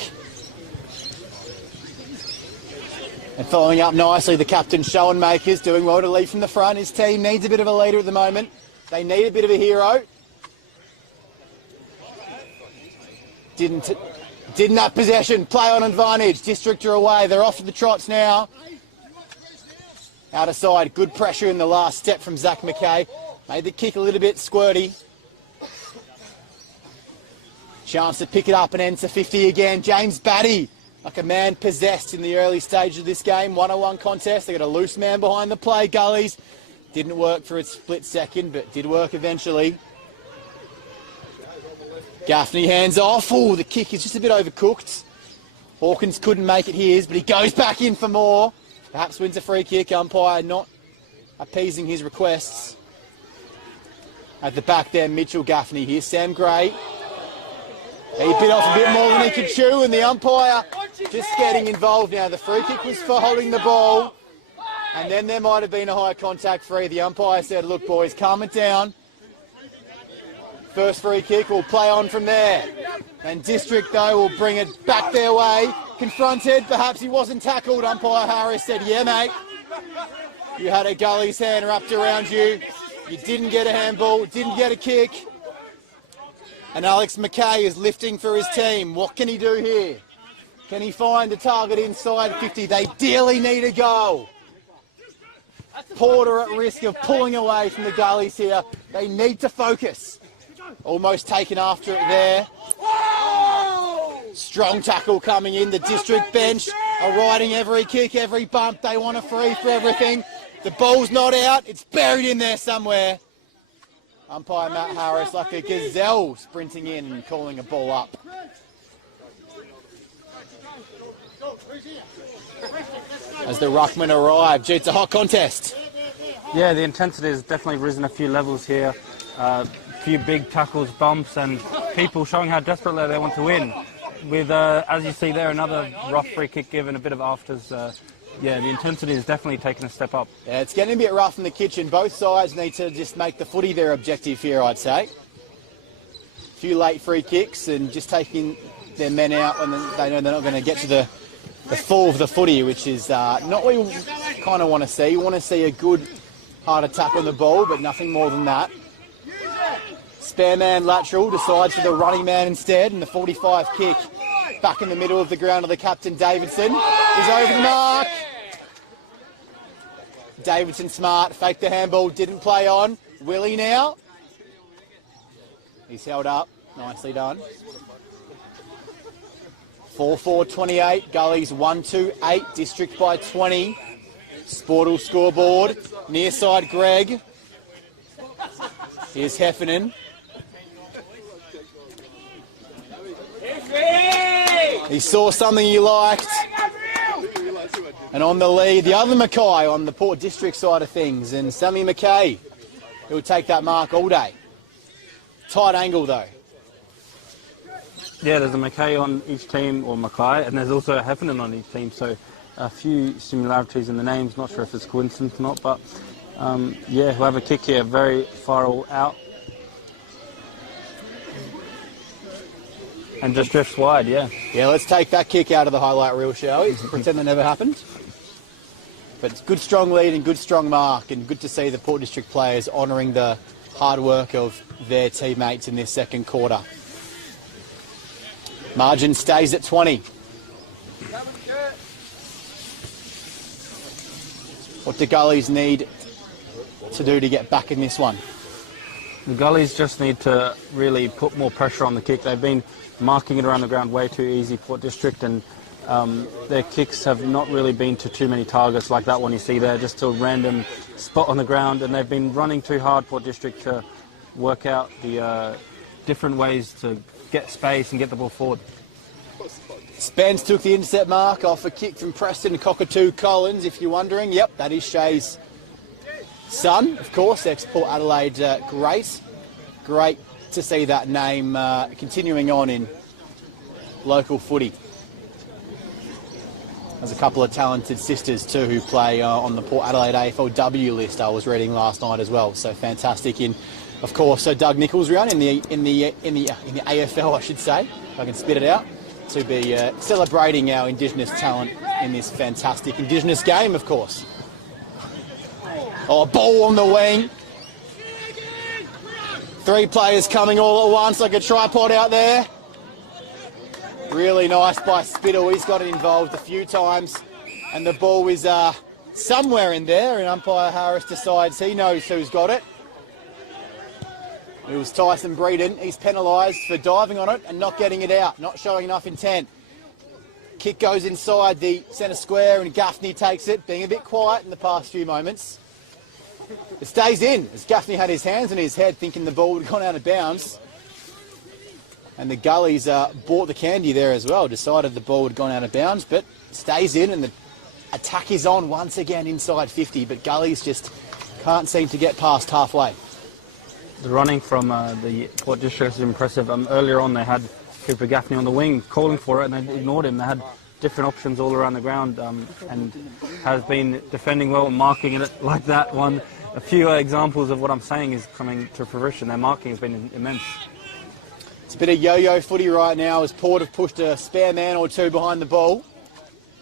And following up nicely, the captain, Schoenmakers, doing well to lead from the front. His team needs a bit of a leader at the moment. They need a bit of a hero. Didn't have possession. Play on advantage. District are away. They're off to the trots now. Out of side. Good pressure in the last step from Zach Mackay. Made the kick a little bit squirty. Chance to pick it up and enter 50 again. James Batty, like a man possessed in the early stage of this game. 1-on-1 contest. They got a loose man behind the play. Gullies. Didn't work for a split second, but did work eventually. Gaffney hands off. Oh, the kick is just a bit overcooked. Hawkins couldn't make it his, but he goes back in for more. Perhaps wins a free kick. Umpire not appeasing his requests. At the back there, Mitchell Gaffney here. Sam Gray. He bit off a bit more than he could chew, and the umpire just getting involved now. The free kick was for holding the ball, and then there might have been a high contact free. The umpire said, look, boys, calm it down. First free kick will play on from there. And District, though, will bring it back their way. Confronted, perhaps he wasn't tackled. Umpire Harris said, yeah, mate. You had a Gully's hand wrapped around you. You didn't get a handball, didn't get a kick. And Alex Mackay is lifting for his team. What can he do here? Can he find a target inside 50? They dearly need a goal. Porter at risk of pulling away from the Gullies here. They need to focus. Almost taken after it there. Strong tackle coming in. The District bench are riding every kick, every bump. They want a free for everything. The ball's not out. It's buried in there somewhere. Umpire Matt Harris like a gazelle sprinting in and calling a ball up. As the ruckman arrive, gee, it's a hot contest. Yeah, the intensity has definitely risen a few levels here. A few big tackles, bumps, and people showing how desperately they want to win. With, as you see there, another rough free kick given, a bit of afters. Yeah, the intensity has definitely taken a step up. Yeah, it's getting a bit rough in the kitchen. Both sides need to just make the footy their objective here, I'd say. A few late free kicks and just taking their men out when they know they're not going to get to the full of the footy, which is not what you kind of want to see. You want to see a good, hard attack on the ball, but nothing more than that. Spare man lateral decides for the running man instead, and the 45 kick back in the middle of the ground of the captain, Davidson, is over the mark. Davidson smart, faked the handball, didn't play on. Willie now, He's held up. Nicely done. 4-4-28. Gully's 1-2-8. District by 20. Sportal scoreboard. Near side Greg. Here's Heffernan. He saw something he liked. And on the lead, the other Mackay on the Port District side of things. And Sammy Mackay, he'll take that mark all day. Tight angle though. Yeah, there's a Mackay on each team, or Mackay, and there's also a Heffernan on each team. So a few similarities in the names. Not sure if it's coincidence or not, but yeah, we'll have a kick here, very far all out. And just drifts wide, yeah. Yeah, let's take that kick out of the highlight reel, shall we? Pretend that never happened. But it's good, strong lead and good, strong mark, and good to see the Port District players honouring the hard work of their teammates in this second quarter. Margin stays at 20. What do Gullies need to do to get back in this one? The Gullies just need to really put more pressure on the kick. They've been marking it around the ground way too easy, Port District, and their kicks have not really been to too many targets like that one you see there, just to a random spot on the ground, and they've been running too hard, Port District, to work out the different ways to get space and get the ball forward. Spence took the intercept mark off a kick from Preston Cockatoo Collins, if you're wondering. Yep, that is Shay's son, of course, ex-Port Adelaide great. Great to see that name continuing on in local footy. There's a couple of talented sisters too who play on the Port Adelaide AFLW list I was reading last night as well. So fantastic. In, of course, so Doug Nichols round in the AFL, I should say, if I can spit it out, to be celebrating our Indigenous talent in this fantastic Indigenous game, of course. Oh, ball on the wing. 3 players coming all at once like a tripod out there. Really nice by Spittle. He's got it involved a few times. And the ball is somewhere in there, and umpire Harris decides he knows who's got it. It was Tyson Breeden. He's penalised for diving on it and not getting it out, not showing enough intent. Kick goes inside the centre square and Gaffney takes it, being a bit quiet in the past few moments. It stays in as Gaffney had his hands in his head thinking the ball would have gone out of bounds. And the Gullies bought the candy there as well, decided the ball had gone out of bounds, but stays in, and the attack is on once again inside 50, but Gullies just can't seem to get past halfway. The running from the Port District is impressive. Earlier on they had Cooper Gaffney on the wing calling for it, and they ignored him. They had different options all around the ground, and has been defending well and marking it like that one. A few examples of what I'm saying is coming to fruition. Their marking has been immense. It's a bit of yo-yo footy right now as Port have pushed a spare man or two behind the ball,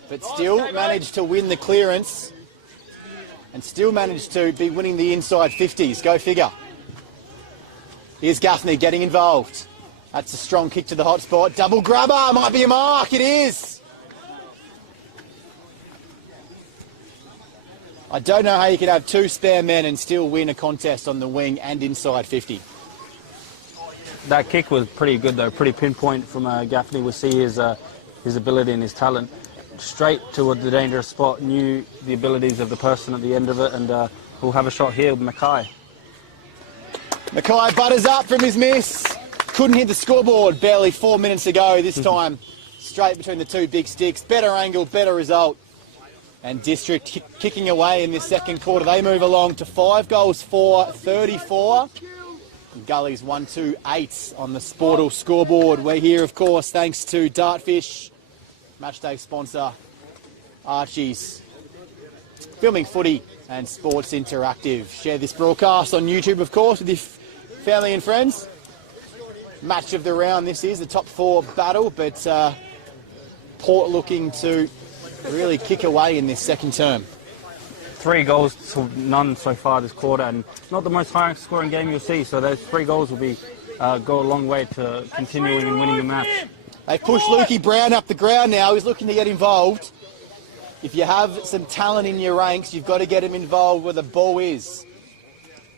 but still managed to win the clearance and still managed to be winning the inside 50s. Go figure. Here's Gaffney getting involved. That's a strong kick to the hot spot. Double grabber, might be a mark. It is. I don't know how you can have 2 spare men and still win a contest on the wing and inside 50. That kick was pretty good though, pretty pinpoint from Gaffney. We see his ability and his talent. Straight toward the dangerous spot, knew the abilities of the person at the end of it, and we'll have a shot here with Mackay. Mackay butters up from his miss. Couldn't hit the scoreboard barely 4 minutes ago. This time straight between the 2 big sticks. Better angle, better result. And District kicking away in this second quarter. They move along to 5 goals for 34. And Gully's 1-2-8 on the Sportal scoreboard. We're here, of course, thanks to Dartfish, matchday sponsor Archie's, Filming Footy and Sports Interactive. Share this broadcast on YouTube, of course, with your family and friends. Match of the round this is, the top 4 battle, but Port looking to really kick away in this second term. 3 goals to none so far this quarter, and not the most high scoring game you'll see, so those 3 goals will be go a long way to continuing and winning the match. They push Lukey Brown up the ground now. He's looking to get involved. If you have some talent in your ranks, you've got to get him involved where the ball is.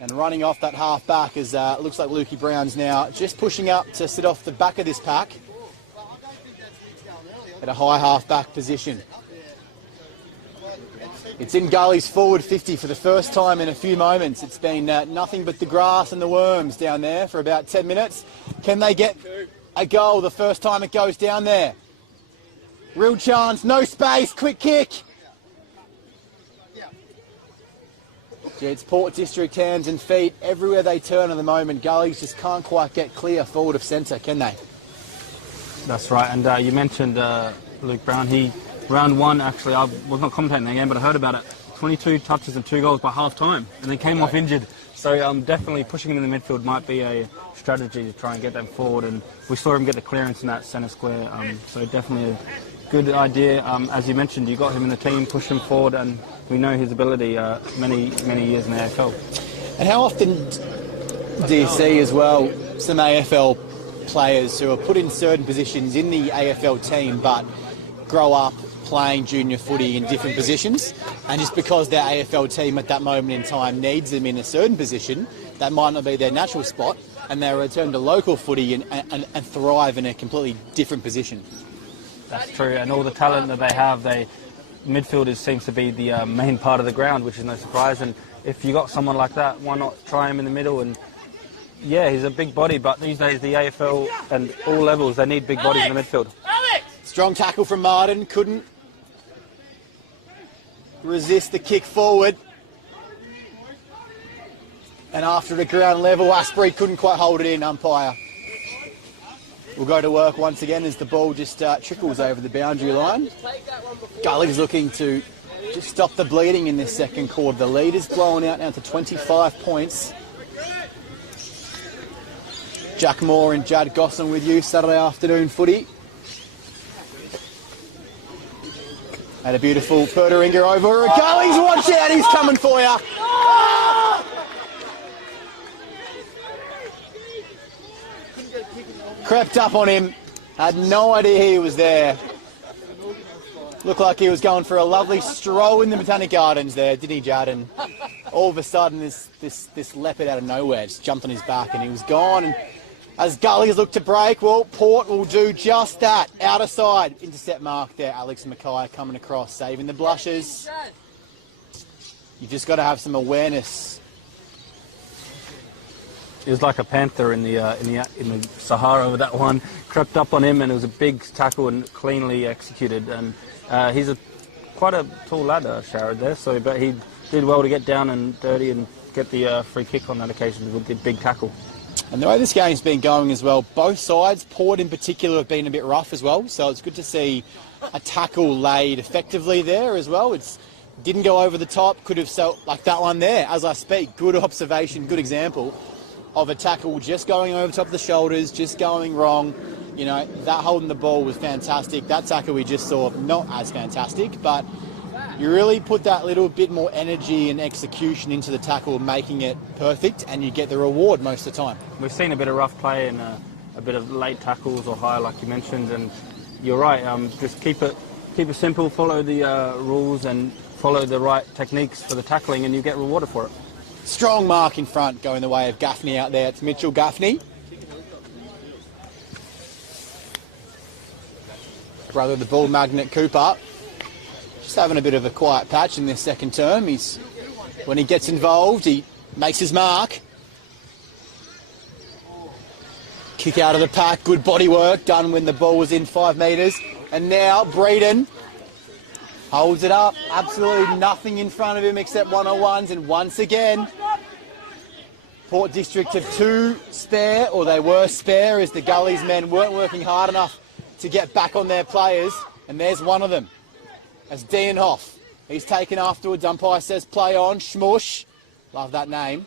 And running off that half back is looks like Lukey Brown's now just pushing up to sit off the back of this pack at a high half back position. It's in Gully's forward 50 for the first time in a few moments. It's been nothing but the grass and the worms down there for about 10 minutes. Can they get a goal the first time it goes down there? Real chance, no space, quick kick. Yeah, it's Port District hands and feet everywhere they turn at the moment. Gullies just can't quite get clear forward of centre, can they? That's right, and you mentioned Luke Brown. Round one, actually, I was not commentating the game, but I heard about it. 22 touches and 2 goals by half-time, and then came off injured. So definitely pushing him in the midfield might be a strategy to try and get them forward, and we saw him get the clearance in that centre square, so definitely a good idea. As you mentioned, you got him in the team, push him forward, and we know his ability many years in the AFL. And how often do you see as well some AFL players who are put in certain positions in the AFL team but grow up playing junior footy in different positions, and just because their AFL team at that moment in time needs them in a certain position, that might not be their natural spot, and they return to local footy and thrive in a completely different position. That's true, and all the talent that they have, midfielders seems to be the main part of the ground, which is no surprise, and if you got someone like that, why not try him in the middle? And yeah, he's a big body, but these days the AFL and all levels, they need big bodies in the midfield. Strong tackle from Martin, couldn't resist the kick forward. And after the ground level, Asprey couldn't quite hold it in, umpire. We'll go to work once again as the ball just trickles over the boundary line. Gully's looking to just stop the bleeding in this second quarter. The lead is blown out now to 25 points. Jack Moore and Jad Gosson with you, Saturday afternoon footy. And a beautiful Petaringa Oval. Gullies, watch out, he's coming for you. Crept up on him, had no idea he was there. Looked like he was going for a lovely stroll in the Botanic Gardens there, didn't he, Jad? And all of a sudden, this leopard out of nowhere just jumped on his back and he was gone. And as Gullies look to break, well, Port will do just that. Outer side, intercept mark there. Alex Mackay coming across, saving the blushes. You've just got to have some awareness. He was like a panther in the Sahara with that one. Crept up on him, and it was a big tackle and cleanly executed. And he's quite a tall lad, Sharad there. So, but he did well to get down and dirty and get the free kick on that occasion with the big tackle. And the way this game's been going as well, both sides, Port in particular, have been a bit rough as well. So it's good to see a tackle laid effectively there as well. It didn't go over the top, could have like that one there. As I speak, good observation, good example of a tackle just going over the top of the shoulders, just going wrong. You know, that holding the ball was fantastic. That tackle we just saw, not as fantastic, but you really put that little bit more energy and execution into the tackle, making it perfect, and you get the reward most of the time. We've seen a bit of rough play and a bit of late tackles or higher, like you mentioned, and you're right. Just keep it simple, follow the rules, and follow the right techniques for the tackling, and you get rewarded for it. Strong mark in front, going the way of Gaffney out there. It's Mitchell Gaffney. Brother of the ball magnet Cooper. Just having a bit of a quiet patch in this second term. When he gets involved, he makes his mark. Kick out of the pack, good body work, done when the ball was in 5 metres. And now Breeden holds it up, absolutely nothing in front of him except 101s, and once again, Port District have 2 spare, or they were spare, as the Gullies men weren't working hard enough to get back on their players, and there's one of them. That's Dienhoff. He's taken afterwards, umpire says play on, Schmush, love that name,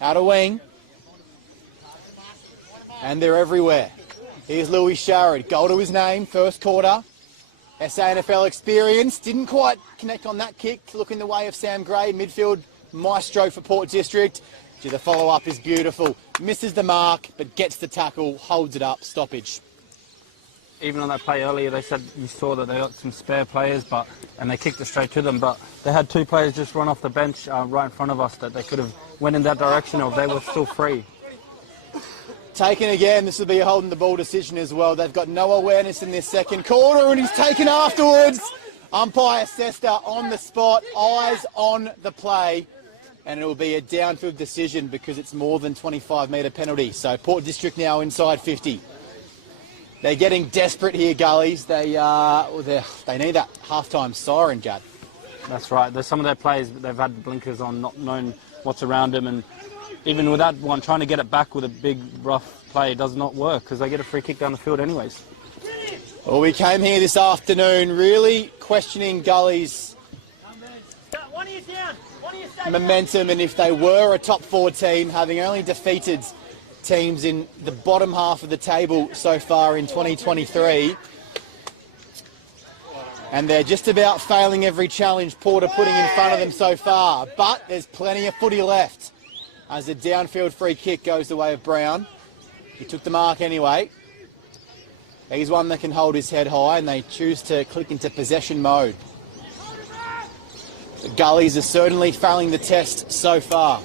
out of wing, and they're everywhere. Here's Louis Sharad, goal to his name, first quarter. SANFL experience, didn't quite connect on that kick, looking the way of Sam Gray, midfield maestro for Port District. Gee, the follow-up is beautiful. Misses the mark, but gets the tackle, holds it up, stoppage. even on that play earlier, they said you saw that they got some spare players, and they kicked it straight to them. But they had 2 players just run off the bench right in front of us that they could have went in that direction of. They were still free. Taken again, this will be a holding the ball decision as well. They've got no awareness in this second quarter, and he's taken afterwards. Umpire Sester on the spot, eyes on the play, and it will be a downfield decision because it's more than 25-metre penalty. So Port District now inside 50. They're getting desperate here, Gullies. They need that half-time siren, Jad. That's right. There's some of their players, they've had blinkers on, not knowing what's around them, and even with that one, trying to get it back with a big, rough play does not work because they get a free kick down the field anyways. Well, we came here this afternoon really questioning Gully's momentum, and if they were a top 4 team, having only defeated teams in the bottom half of the table so far in 2023. And they're just about failing every challenge Port are putting in front of them so far. But there's plenty of footy left as the downfield free kick goes the way of Brown. He took the mark anyway. He's one that can hold his head high, and they choose to click into possession mode. The Gullies are certainly failing the test so far.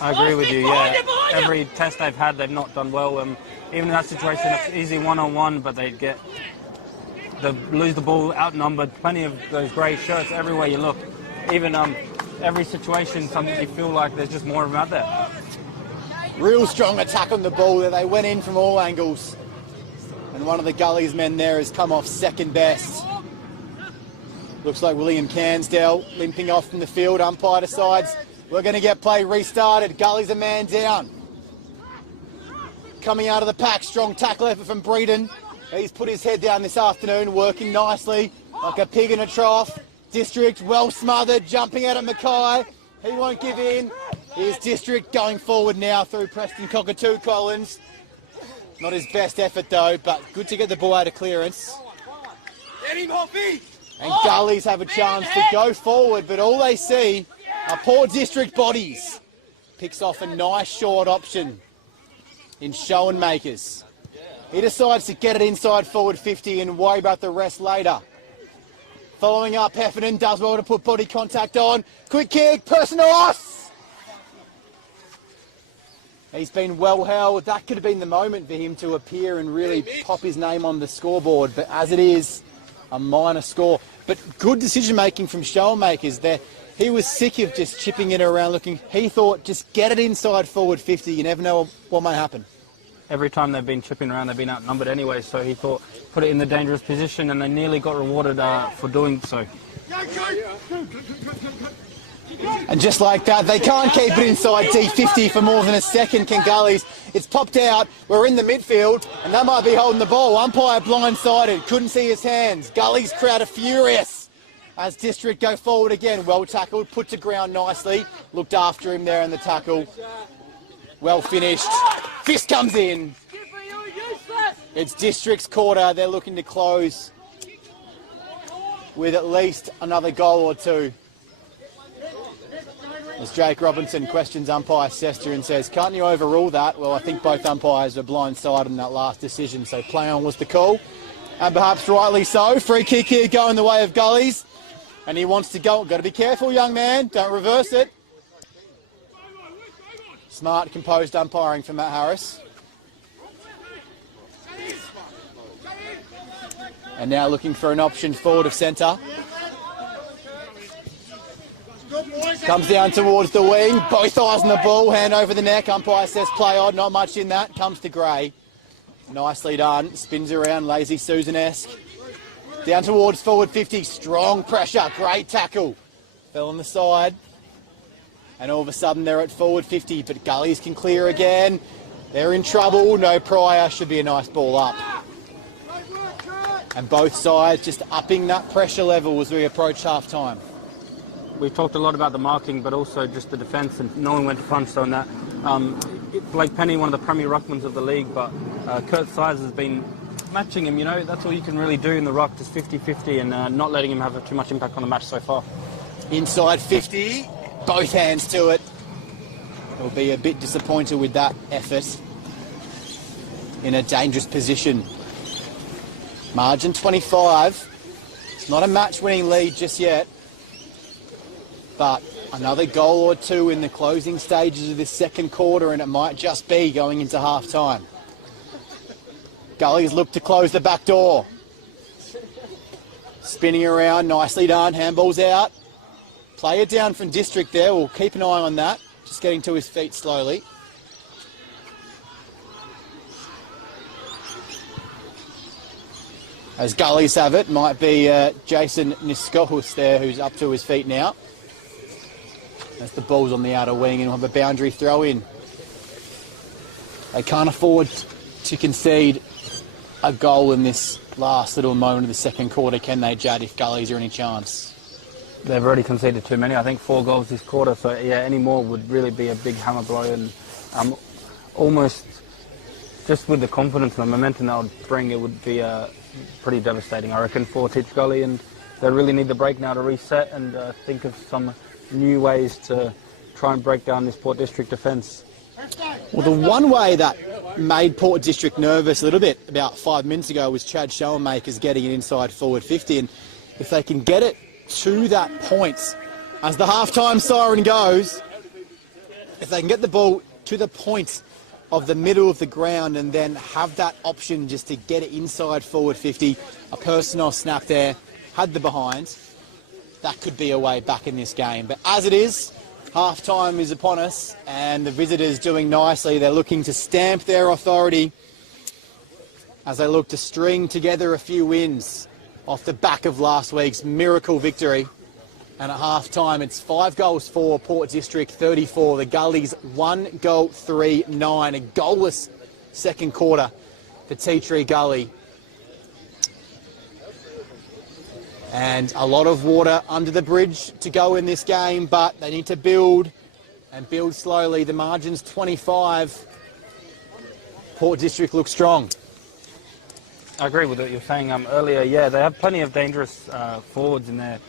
I agree with you, yeah. Every test they've had, they've not done well. Even in that situation, it's easy one-on-one, but they lose the ball outnumbered. Plenty of those grey shirts everywhere you look. Even every situation, you feel like there's just more of them out there. Real strong attack on the ball there. They went in from all angles. And one of the Gullies men there has come off second best. Looks like William Cansdale limping off from the field. Umpire decides we're going to get play restarted. Gully's a man down. Coming out of the pack, strong tackle effort from Breeden. He's put his head down this afternoon, working nicely like a pig in a trough. District well smothered, jumping out at Mackay. He won't give in. Here's District going forward now through Preston Cockatoo Collins. Not his best effort though, but good to get the ball out of clearance. And Gullies have a chance to go forward, but all they see are Port District bodies. Picks off a nice short option in Schoenmakers. He decides to get it inside forward 50 and worry about the rest later. Following up, Heffernan does well to put body contact on. Quick kick, Personos! He's been well held. That could have been the moment for him to appear and really pop his name on the scoreboard. But as it is, a minor score. But good decision-making from Schoenmakers there. He was sick of just chipping it around looking. He thought, just get it inside forward 50. You never know what might happen. Every time they've been chipping around, they've been outnumbered anyway, so he thought, put it in the dangerous position, and they nearly got rewarded for doing so. And just like that, they can't keep it inside D50 for more than a second, can Gullies. It's popped out, we're in the midfield, and they might be holding the ball. Umpire blindsided, couldn't see his hands. Gullies crowd are furious as District go forward again. Well tackled, put to ground nicely. Looked after him there in the tackle. Well finished. Fist comes in. It's District's quarter. They're looking to close with at least another goal or two. As Jake Robinson questions umpire Sester and says, can't you overrule that? Well, I think both umpires were blindsided in that last decision, so play on was the call. And perhaps rightly so. Free kick here going the way of Gullies. And he wants to go. Got to be careful, young man. Don't reverse it. Smart, composed umpiring from Matt Harris. And now looking for an option forward of centre. Comes down towards the wing. Both eyes on the ball. Hand over the neck. Umpire says play on. Not much in that. Comes to Gray. Nicely done. Spins around. Lazy Susan-esque. Down towards forward 50. Strong pressure. Great tackle. Fell on the side. And all of a sudden they're at forward 50, but Gullies can clear again. They're in trouble. No Pryor. Should be a nice ball up. And both sides just upping that pressure level as we approach half-time. We've talked a lot about the marking, but also just the defence and knowing when to punch on that. Blake Penny, one of the premier ruckmans of the league, but Kurt Size has been matching him, you know. That's all you can really do in the ruck, just 50-50 and not letting him have too much impact on the match so far. Inside 50. Both hands to it. Will be a bit disappointed with that effort. in a dangerous position. Margin 25. It's not a match-winning lead just yet, but another goal or two in the closing stages of this second quarter, and it might just be going into half-time. Gully's look to close the back door. Spinning around, nicely done, handball's out. Player down from District there, we'll keep an eye on that. Just getting to his feet slowly. As Gullies have it, might be Jason Niskohus there, who's up to his feet now. As the ball's on the outer wing, and we'll have a boundary throw in. They can't afford to concede a goal in this last little moment of the second quarter, can they, Jad, if Gullies are any chance? They've already conceded too many. I think 4 goals this quarter, so yeah, any more would really be a big hammer blow, and almost just with the confidence and the momentum that would bring, it would be pretty devastating, I reckon, for Teach Gully, and they really need the break now to reset and think of some new ways to try and break down this Port District defence. Well, the one way that made Port District nervous a little bit about 5 minutes ago was Chad Schoenmakers getting it inside forward 50, and if they can get it to that point, as the half-time siren goes, if they can get the ball to the point of the middle of the ground and then have that option just to get it inside forward 50, a personal snap there, had the behind, that could be a way back in this game. But as it is, half-time is upon us and the visitors doing nicely. They're looking to stamp their authority as they look to string together a few wins off the back of last week's miracle victory. And at half-time, it's 5 goals for Port District, 34. The Gullies 1 goal 3-9. A goalless second quarter for Tea Tree Gully. And a lot of water under the bridge to go in this game, but they need to build and build slowly. The margin's 25. Port District looks strong. I agree with what you were saying earlier. Yeah, they have plenty of dangerous forwards in their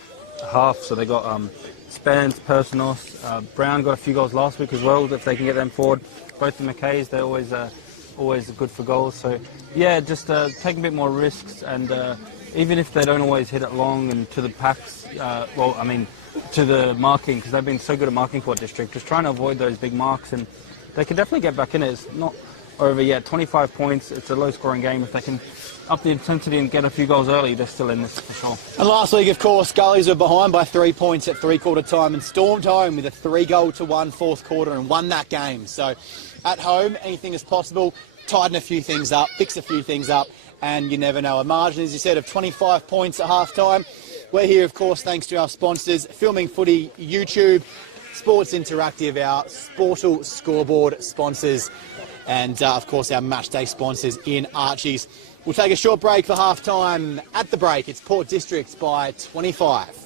half. So they got Spence, Personos, Brown got a few goals last week as well. If they can get them forward, both the McKays, they're always good for goals. So yeah, just take a bit more risks, and even if they don't always hit it long and to the packs, to the marking, because they've been so good at marking Port District, just trying to avoid those big marks, and they can definitely get back in it. It's not over yet. 25 points. It's a low-scoring game. If they can up the intensity and get a few goals early, they're still in this for sure. And last week, of course, Gullies were behind by 3 points at three-quarter time and stormed home with a 3-1 fourth quarter and won that game. So at home, anything is possible. Tighten a few things up, fix a few things up, and you never know. A margin, as you said, of 25 points at half-time. We're here, of course, thanks to our sponsors, Filming Footy, YouTube, Sports Interactive, our Sportal Scoreboard sponsors, and, of course, our matchday sponsors in Archie's. We'll take a short break for half-time. At the break, it's Port District by 25.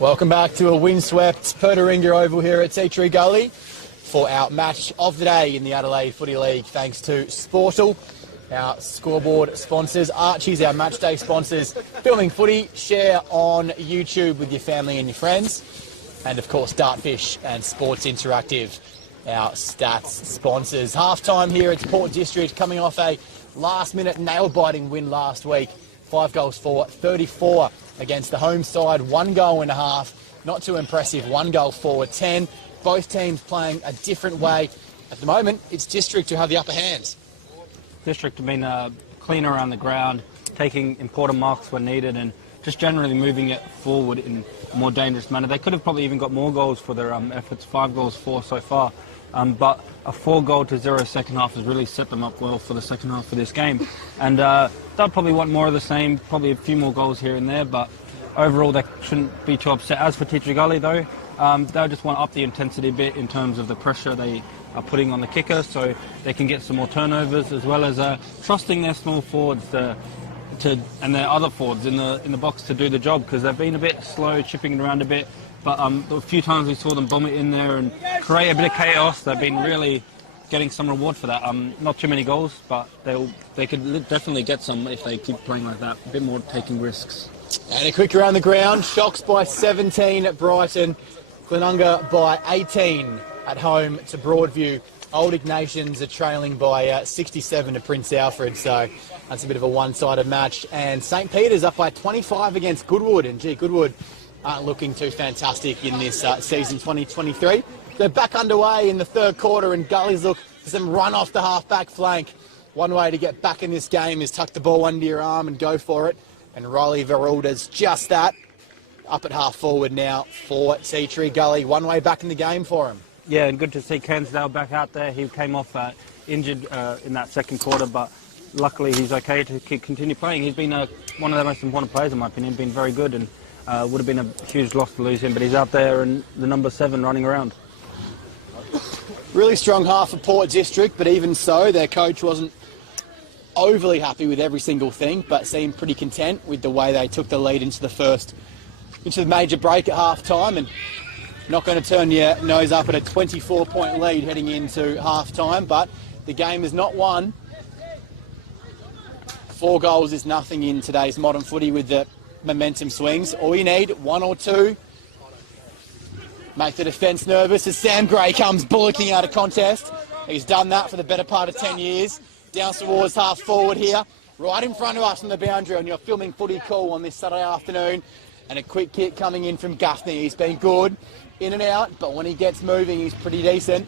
Welcome back to a windswept Petaringa Oval here at Tea Tree Gully for our match of the day in the Adelaide Footy League, thanks to Sportal, our scoreboard sponsors, Archie's, our match day sponsors, Filming Footy, share on YouTube with your family and your friends, and of course Dartfish and Sports Interactive, our stats sponsors. Half-time here at Port District, coming off a last-minute nail-biting win last week. 5 goals for 34 against the home side, 1 goal and a half. Not too impressive, 1 goal for 10. Both teams playing a different way. At the moment, it's District who have the upper hands. District have been clean around the ground, taking important marks when needed, and just generally moving it forward in a more dangerous manner. They could have probably even got more goals for their efforts, 5 goals for so far. But a 4-0 second half has really set them up well for the second half of this game. And they'll probably want more of the same, probably a few more goals here and there, but overall they shouldn't be too upset. As for Tea Tree Gully though, they'll just want to up the intensity a bit in terms of the pressure they are putting on the kicker, so they can get some more turnovers, as well as trusting their small forwards and their other forwards in the box to do the job, because they've been a bit slow, chipping it around a bit. But a few times we saw them bomb it in there and create a bit of chaos. They've been really getting some reward for that. Not too many goals, but they could definitely get some if they keep playing like that. A bit more taking risks. And a quick around the ground. Shocks by 17 at Brighton. Glenunga by 18 at home to Broadview. Old Ignatians are trailing by 67 to Prince Alfred, so that's a bit of a one-sided match. And St Peter's up by 25 against Goodwood, and gee, Goodwood aren't looking too fantastic in this season 2023. They're back underway in the third quarter, and Gully's look for some run off the half-back flank. One way to get back in this game is tuck the ball under your arm and go for it. And Riley Verrill does just that. Up at half forward now for Tea Tree Gully. One way back in the game for him. Yeah, and good to see Cairnsdale back out there. He came off injured in that second quarter, but luckily he's okay to continue playing. He's been one of the most important players in my opinion, been very good, and would have been a huge loss to lose him, but he's out there and the number 7 running around. Really strong half for Port District, but even so, their coach wasn't overly happy with every single thing, but seemed pretty content with the way they took the lead into the major break at half time, and not going to turn your nose up at a 24-point lead heading into half time, but the game is not won. 4 goals is nothing in today's modern footy with the momentum swings. All you need, 1 or 2. Make the defence nervous as Sam Gray comes bullocking out of contest. He's done that for the better part of 10 years. Down towards half forward here, right in front of us on the boundary on your Filming Footy call on this Saturday afternoon. And a quick kick coming in from Guthrie. He's been good in and out, but when he gets moving, he's pretty decent.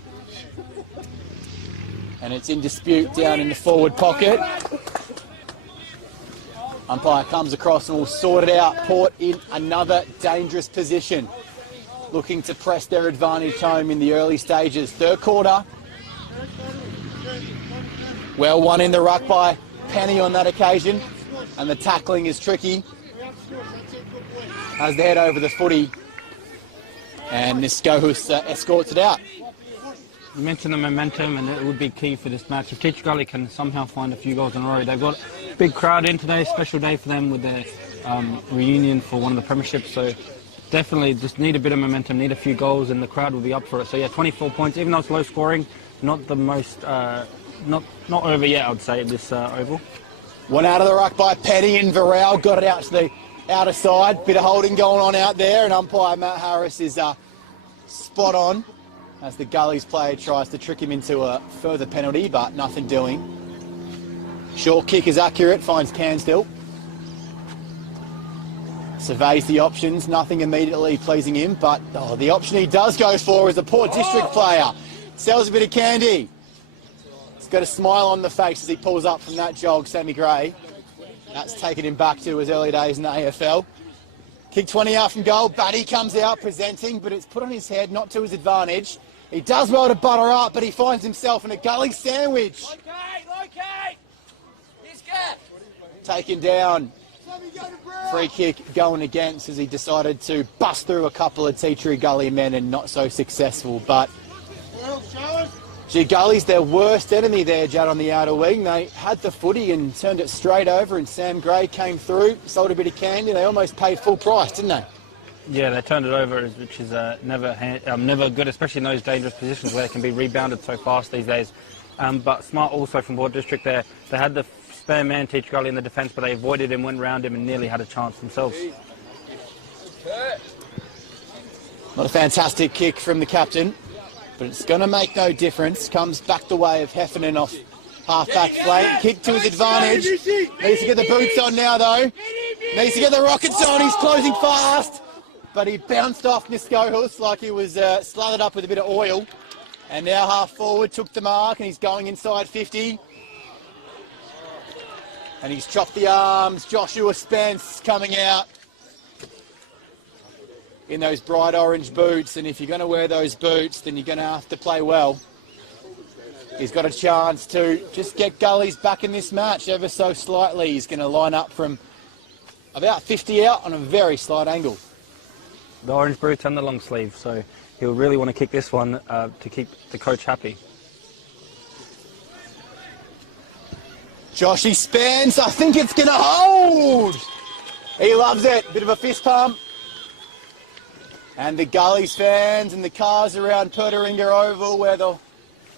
And it's in dispute down in the forward pocket. Umpire comes across and will sort it out. Port in another dangerous position, looking to press their advantage home in the early stages. Third quarter. Well won in the ruck by Penny on that occasion, and the tackling is tricky as they head over the footy, and Niskohus escorts it out. You mentioned the momentum, and it would be key for this match. If Tea Tree Gully can somehow find a few goals in a row, they've got a big crowd in today, special day for them with their reunion for one of the premierships, so definitely just need a bit of momentum, need a few goals, and the crowd will be up for it. So yeah, 24 points, even though it's low scoring, not the most, not over yet, I would say, at this oval. One out of the ruck by Petty, and Varel got it out to the outer side. Bit of holding going on out there, and umpire Matt Harris is spot on as the Gullies player tries to trick him into a further penalty, but nothing doing. Short kick is accurate, finds Cairnsdale. Surveys the options, nothing immediately pleasing him, but the option he does go for is a Port District player. Sells a bit of candy. He's got a smile on the face as he pulls up from that jog, Sammy Gray. That's taken him back to his early days in the AFL. Kick 20 out from goal. Batty comes out presenting, but it's put on his head, not to his advantage. He does well to butter up, but he finds himself in a Gully sandwich. Locate! He's good! Taken down. Free kick going against as he decided to bust through a couple of Tea Tree Gully men, and not so successful. But gee, Gully's their worst enemy there, Judd, on the outer wing. They had the footy and turned it straight over, and Sam Gray came through, sold a bit of candy. They almost paid full price, didn't they? Yeah, they turned it over, which is never good, especially in those dangerous positions where it can be rebounded so fast these days. But smart also from Board District there. They had the spare man teach Gully in the defence, but they avoided him, went round him and nearly had a chance themselves. Not a fantastic kick from the captain, but it's going to make no difference. Comes back the way of Heffernan off half-back flank. Kick to his advantage. Needs to get the boots on now, though. Needs to get the rockets on. He's closing fast. But he bounced off Niskohus like he was slathered up with a bit of oil. And now half forward, took the mark, and he's going inside 50. And he's chopped the arms. Joshua Spence coming out in those bright orange boots. And if you're going to wear those boots, then you're going to have to play well. He's got a chance to just get Gullies back in this match ever so slightly. He's going to line up from about 50 out on a very slight angle. The orange boots and the long sleeve, so he'll really want to kick this one to keep the coach happy. Joshy Spence, I think it's going to hold. He loves it. Bit of a fist pump. And the Gullies fans and the cars around Petaringa Oval where the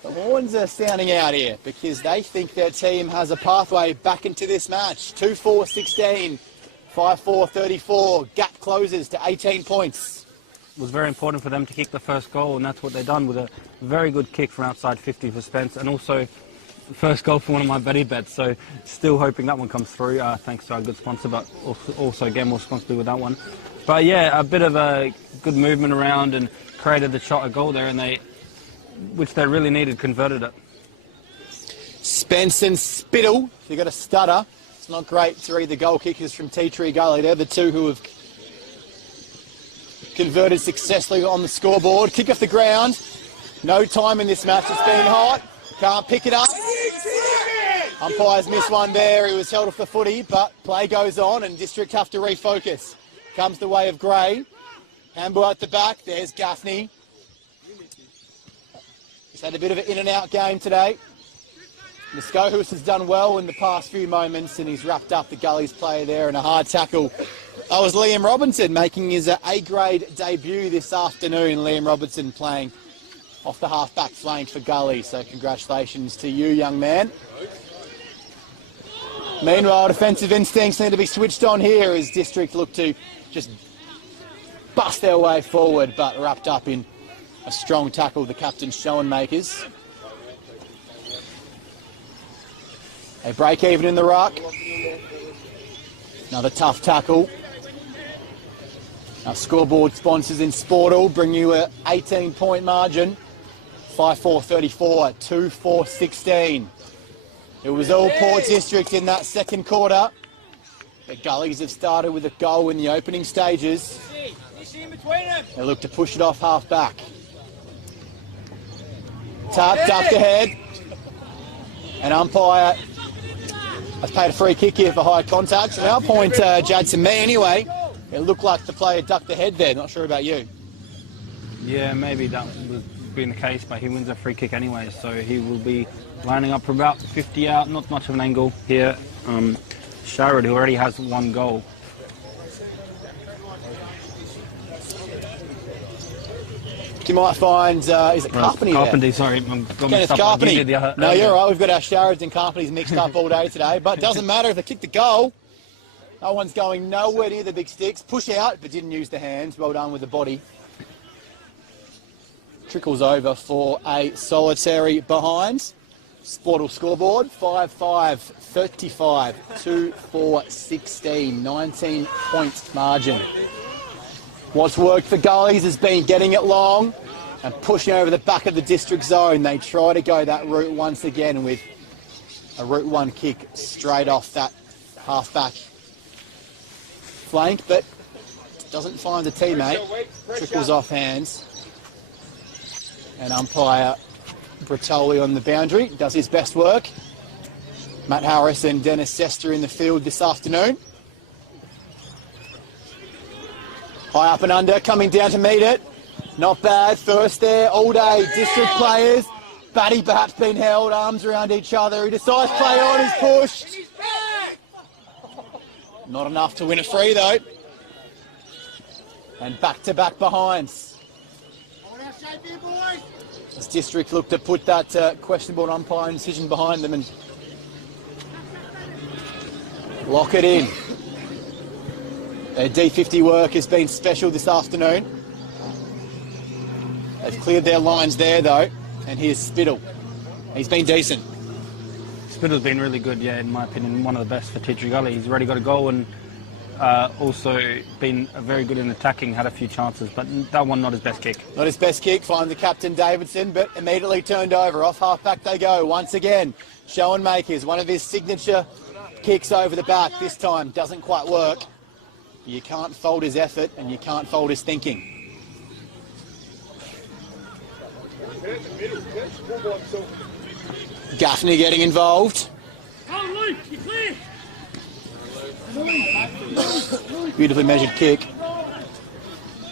horns are sounding out here because they think their team has a pathway back into this match. 2-4-16, 5-4-34. Gap closes to 18 points. It was very important for them to kick the first goal, and that's what they've done with a very good kick from outside 50 for Spence, and also the first goal for one of my betty bets. So still hoping that one comes through, thanks to our good sponsor, but also again more responsibly with that one. But yeah, a bit of a good movement around and created the shot, a goal there, and which they really needed, converted it. Spence and Spittle, if you've got a stutter, it's not great to read the goal kickers from Tea Tree Gully. They're the two who have converted successfully on the scoreboard. Kick off the ground. No time in this match. It's been hot. Can't pick it up. Umpires missed one there. He was held off the footy, but play goes on and District have to refocus. Comes the way of Gray. Handball at the back. There's Gaffney. He's had a bit of an in-and-out game today. Niskohus has done well in the past few moments and he's wrapped up the Gullies player there in a hard tackle. That was Liam Robinson making his A-grade debut this afternoon. Liam Robinson playing off the half-back flank for Gully, so congratulations to you, young man. Meanwhile, defensive instincts need to be switched on here as District look to just bust their way forward, but wrapped up in a strong tackle, the captain's Schoenmakers. They break even in the ruck. Another tough tackle. Our scoreboard sponsors in Sportal bring you an 18-point margin. 5-4-34, 2-4-16. It was all Port District in that second quarter. The Gullies have started with a goal in the opening stages. They look to push it off half-back. Tap, ducked ahead. An umpire has paid a free kick here for high contact. So our point, Jad, to me anyway, it looked like the player ducked ahead there. Not sure about you. Yeah, maybe that was being the case, but he wins a free kick anyway, so he will be lining up for about 50 out. Not much of an angle here. Sharrod, who already has one goal. You might find, is it Carpenter? Carpenter, sorry. Kenneth Carpenter. No, you're right. We've got our Sharrods and Carpenters mixed up all day today, but it doesn't matter if they kick the goal. No one's going nowhere near the big sticks. Push out, but didn't use the hands. Well done with the body. Trickles over for a solitary behind. Sportal scoreboard, 5-5-35, 2-4-16, 19-point margin. What's worked for Gullies has been getting it long and pushing over the back of the district zone. They try to go that route once again with a route one kick straight off that half-back flank, but doesn't find a teammate. Trickles off hands. And umpire Bertoli on the boundary does his best work. Matt Harris and Dennis Sester in the field this afternoon. High up and under, coming down to meet it. Not bad, first there, all day, district players. Batty perhaps been held, arms around each other. He decides to play on, he's pushed. Not enough to win a free though. And back-to-back behinds. As District look to put that questionable umpiring decision behind them and lock it in. Their D50 work has been special this afternoon. They've cleared their lines there though, and here's Spittle. He's been decent. Spittle's been really good, yeah, in my opinion, one of the best for Teacher Gully. He's already got a goal and also been very good in attacking, had a few chances, but that one not his best kick. Not his best kick, finds the captain Davidson, but immediately turned over. Off half-back they go once again. Show and Makers, one of his signature kicks over the back. This time doesn't quite work. You can't fault his effort and you can't fault his thinking. Gaffney getting involved. Beautifully measured kick.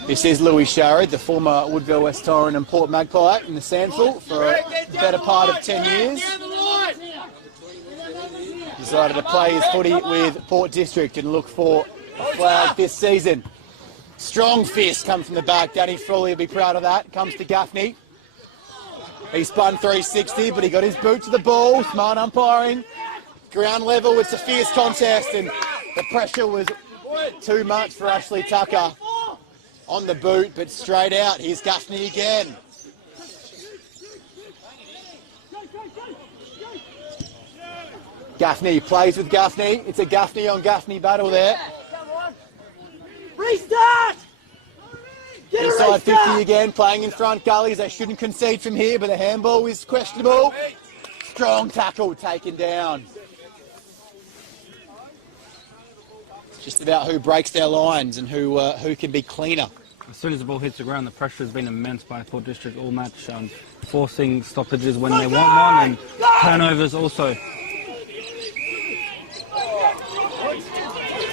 This is Louis Sharrod, the former Woodville, West Torrens and Port Magpie in the Sandful for a better part of 10 years. Decided to play his footy with Port District and look for a flag this season. Strong fist comes from the back. Danny Frawley will be proud of that. Comes to Gaffney. He spun 360, but he got his boot to the ball. Smart umpiring. Ground level, it's a fierce contest, and the pressure was too much for Ashley Tucker on the boot, but straight out. Here's Gaffney again. Gaffney plays with Gaffney. It's a Gaffney on Gaffney battle there. Restart! Inside 50 again, playing in front. Gullies, they shouldn't concede from here, but the handball is questionable. Strong tackle taken down. It's just about who breaks their lines and who can be cleaner. As soon as the ball hits the ground, the pressure has been immense by Port District all match, forcing stoppages when they want one, and turnovers also.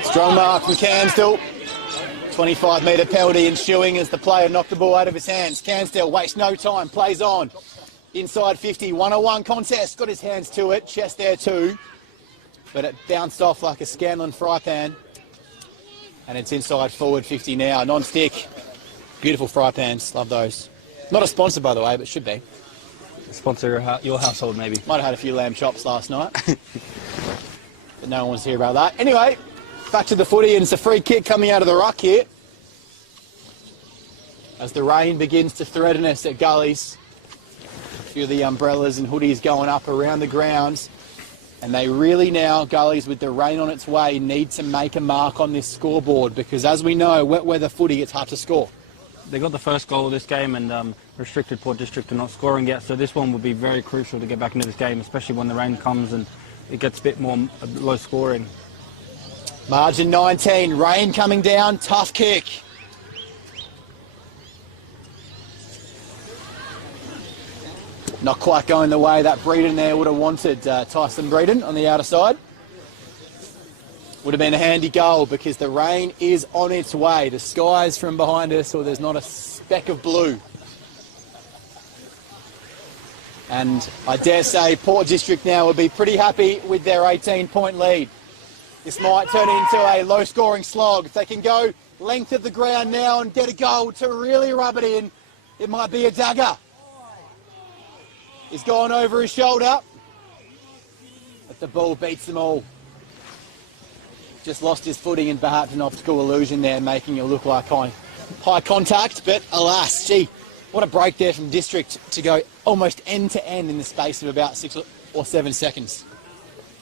Strong mark from Cansdell. 25-metre penalty ensuing as the player knocked the ball out of his hands. Cansdell wastes no time, plays on. Inside 50, 1-on-1 contest. Got his hands to it, chest there too. But it bounced off like a Scanlon fry pan. And it's inside forward 50 now. Non-stick. Beautiful fry pans, love those. Not a sponsor, by the way, but should be. Sponsor your household, maybe. Might have had a few lamb chops last night. But no one wants to hear about that. Anyway, back to the footy, and it's a free kick coming out of the ruck here. As the rain begins to threaten us at Gullies. A few of the umbrellas and hoodies going up around the grounds. And they really now, Gullies, with the rain on its way, need to make a mark on this scoreboard, because as we know, wet weather footy, it's hard to score. They got the first goal of this game and restricted Port District to not scoring yet, so this one will be very crucial to get back into this game, especially when the rain comes and it gets a bit more low scoring. Margin 19, rain coming down, tough kick. Not quite going the way that Breeden there would have wanted. Tyson Breeden on the outer side. Would have been a handy goal because the rain is on its way. The sky's from behind us, or there's not a speck of blue. And I dare say Port District now will be pretty happy with their 18-point lead. This might turn into a low-scoring slog. If they can go length of the ground now and get a goal to really rub it in, it might be a dagger. He's gone over his shoulder, but the ball beats them all. Just lost his footing and perhaps an optical illusion there, making it look like high contact, but alas, gee, what a break there from District to go almost end to end in the space of about 6 or 7 seconds.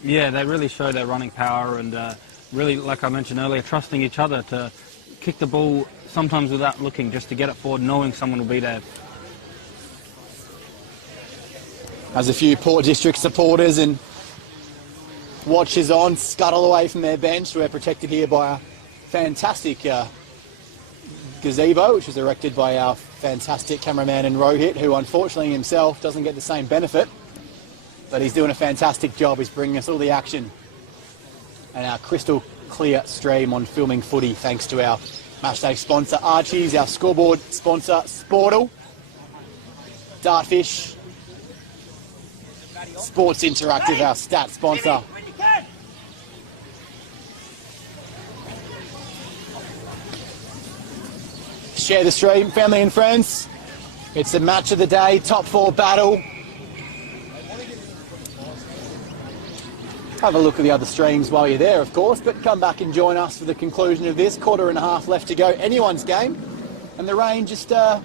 Yeah, they really show their running power and really, like I mentioned earlier, trusting each other to kick the ball sometimes without looking, just to get it forward, knowing someone will be there. As a few Port District supporters and watchers on scuttle away from their bench, we're protected here by a fantastic gazebo, which was erected by our fantastic cameraman in Rohit, who unfortunately himself doesn't get the same benefit, but he's doing a fantastic job. He's bringing us all the action and our crystal clear stream on filming footy, thanks to our matchday sponsor Archie's, our scoreboard sponsor Sportle, Dartfish, Sports Interactive, our stat sponsor. share the stream, family and friends. It's the match of the day, top 4 battle. Have a look at the other streams while you're there, of course, but come back and join us for the conclusion of this. 1.5 left to go, anyone's game, and the rain just has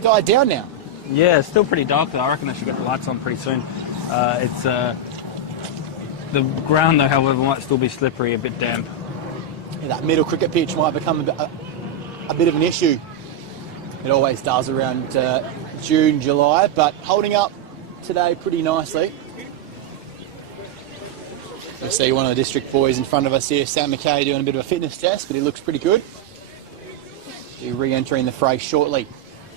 died down now. Yeah, it's still pretty dark though. I reckon they should get the lights on pretty soon. The ground though, however, might still be slippery, a bit damp. Yeah, that middle cricket pitch might become a bit of an issue. It always does around June, July, but holding up today pretty nicely. We see one of the district boys in front of us here, Sam McKay, doing a bit of a fitness test, but he looks pretty good. He'll be re-entering the fray shortly.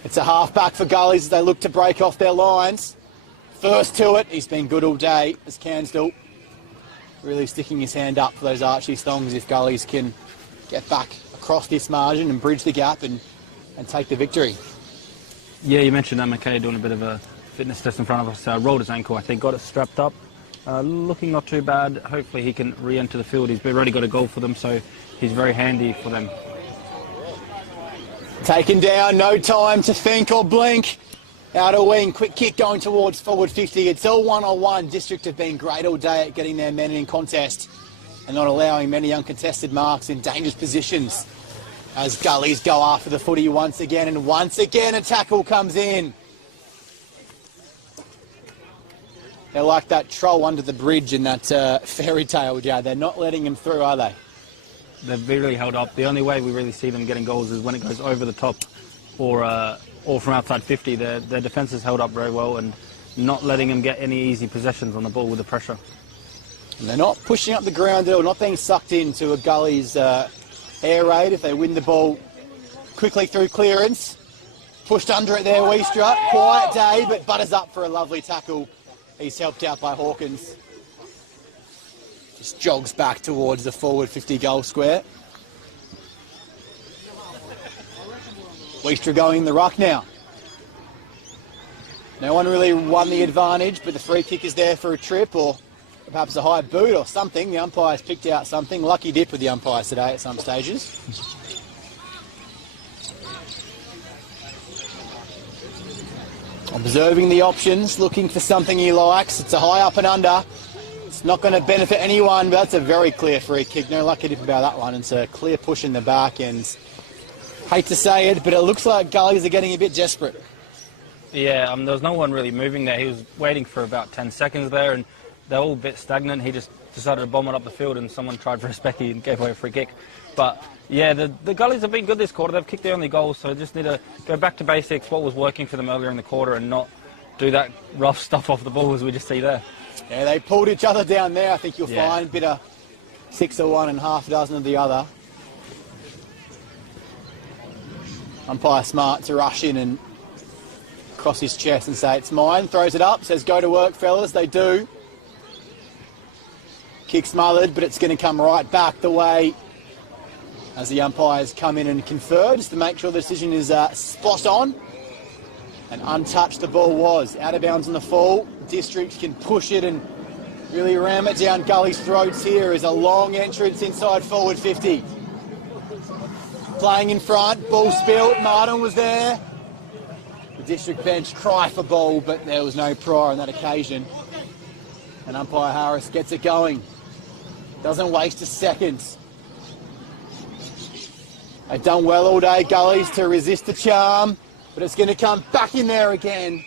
It's a half-back for Gullies as they look to break off their lines. First to it, he's been good all day as Cansdell really sticking his hand up for those Archie Stongs if Gullies can get back across this margin and bridge the gap and take the victory. Yeah, you mentioned that McKay doing a bit of a fitness test in front of us. Rolled his ankle, I think, got it strapped up. Looking not too bad. Hopefully he can re-enter the field. He's already got a goal for them, so he's very handy for them. Taken down, no time to think or blink. Out a wing, quick kick going towards forward 50. It's all 1-on-1. District have been great all day at getting their men in contest and not allowing many uncontested marks in dangerous positions. As Gullies go after the footy once again, and once again a tackle comes in. They're like that troll under the bridge in that fairy tale, Jad. They're not letting him through, are they? They've really held up. The only way we really see them getting goals is when it goes over the top or from outside 50. Their defence has held up very well and not letting them get any easy possessions on the ball with the pressure. And they're not pushing up the ground at all, not being sucked into a Gully's air raid. If they win the ball quickly through clearance, pushed under it there, Weistra. Quiet day, but butters up for a lovely tackle. He's helped out by Hawkins. Just jogs back towards the forward 50 goal square. Weistra going in the ruck now. No one really won the advantage, but the free kick is there for a trip or perhaps a high boot or something. The umpire's picked out something. Lucky dip with the umpires today at some stages. Observing the options, looking for something he likes. It's a high up and under. It's not going to benefit anyone, but that's a very clear free kick. No lucky dip about that one. It's a clear push in the back, and hate to say it, but it looks like Gullies are getting a bit desperate. Yeah, there was no one really moving there. He was waiting for about 10 seconds there, and they're all a bit stagnant. He just decided to bomb it up the field, and someone tried for a specky and gave away a free kick. But yeah, the Gullies have been good this quarter. They've kicked their only goals, so they just need to go back to basics, what was working for them earlier in the quarter, and not do that rough stuff off the ball as we just see there. Yeah, they pulled each other down there. I think you'll find a bit of 6 of one and half a dozen of the other. Umpire smart to rush in and cross his chest and say, it's mine. Throws it up, says, go to work, fellas. They do. Kick smothered, but it's going to come right back the way as the umpires come in and confer, just to make sure the decision is spot on. And untouched the ball was. Out of bounds on the fall. District can push it and really ram it down Gully's throats here as a long entrance inside forward 50. Playing in front, ball spilt, Martin was there. The district bench cry for ball, but there was no prior on that occasion. And umpire Harris gets it going. Doesn't waste a second. They've done well all day, Gullies, to resist the charm, but it's going to come back in there again.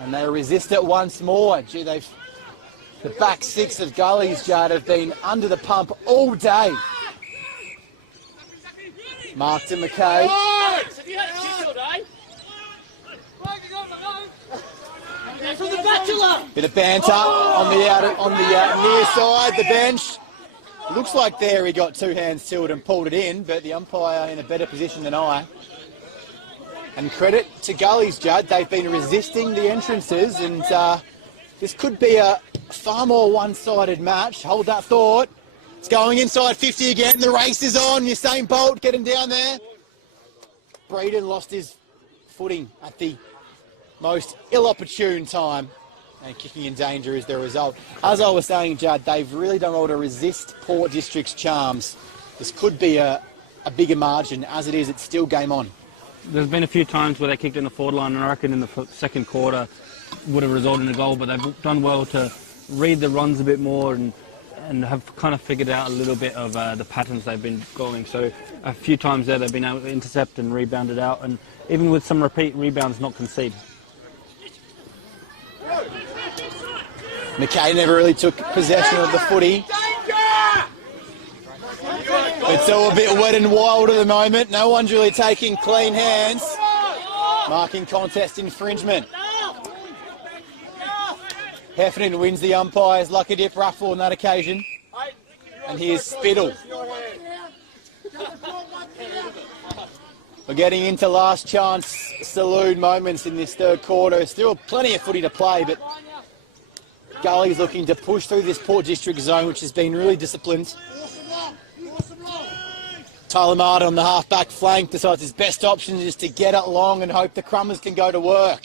And they resist it once more. Gee, the back six of Gullies, Judd, have been under the pump all day. Mark to McKay. Have you had a kick all day? From the Bachelor. Bit of banter on the near side, the bench. Looks like there he got two hands to it and pulled it in, but the umpire in a better position than I. And credit to Gullies, Judd. They've been resisting the entrances, and this could be a far more one-sided match. Hold that thought. It's going inside 50 again. The race is on. Usain Bolt getting down there. Breeden lost his footing at the most ill-opportune time, and kicking in danger is the result. As I was saying, Judd, they've really done well to resist Port District's charms. This could be a a bigger margin. As it is, it's still game on. There's been a few times where they kicked in the forward line, and I reckon in the second quarter would have resulted in a goal, but they've done well to read the runs a bit more and have kind of figured out a little bit of the patterns they've been going. So a few times there they've been able to intercept and rebound it out, and even with some repeat rebounds, not concede. McKay never really took possession of the footy. It's all a bit wet and wild at the moment. No one's really taking clean hands. Marking contest infringement. Heffernan wins the umpire's lucky dip ruffle on that occasion. And here's Spittle. We're getting into last chance saloon moments in this third quarter. Still plenty of footy to play, but Gully's looking to push through this Port District zone, which has been really disciplined. Tyler Martin on the half-back flank decides his best option is to get it long and hope the Crummers can go to work.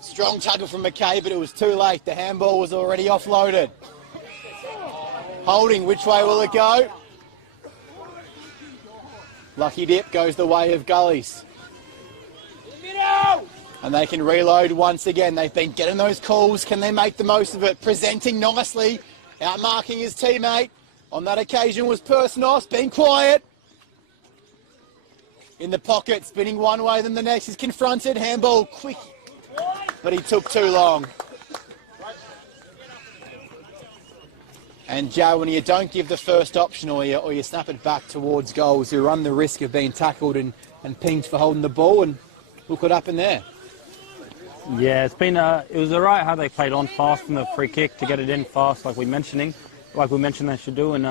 Strong tugger from McKay, but it was too late. The handball was already offloaded. Holding, which way will it go? Lucky dip goes the way of Gullies. And they can reload once again. They've been getting those calls. Can they make the most of it? Presenting nicely, outmarking his teammate. On that occasion was Persnos, being quiet. In the pocket, spinning one way, then the next. He's confronted, handball quick, but he took too long. And Joe, when you don't give the first option or you snap it back towards goals, you run the risk of being tackled and pinged for holding the ball, and look what happened there. Yeah, it was alright how they played on fast from the free kick to get it in fast, like we mentioned they should do, and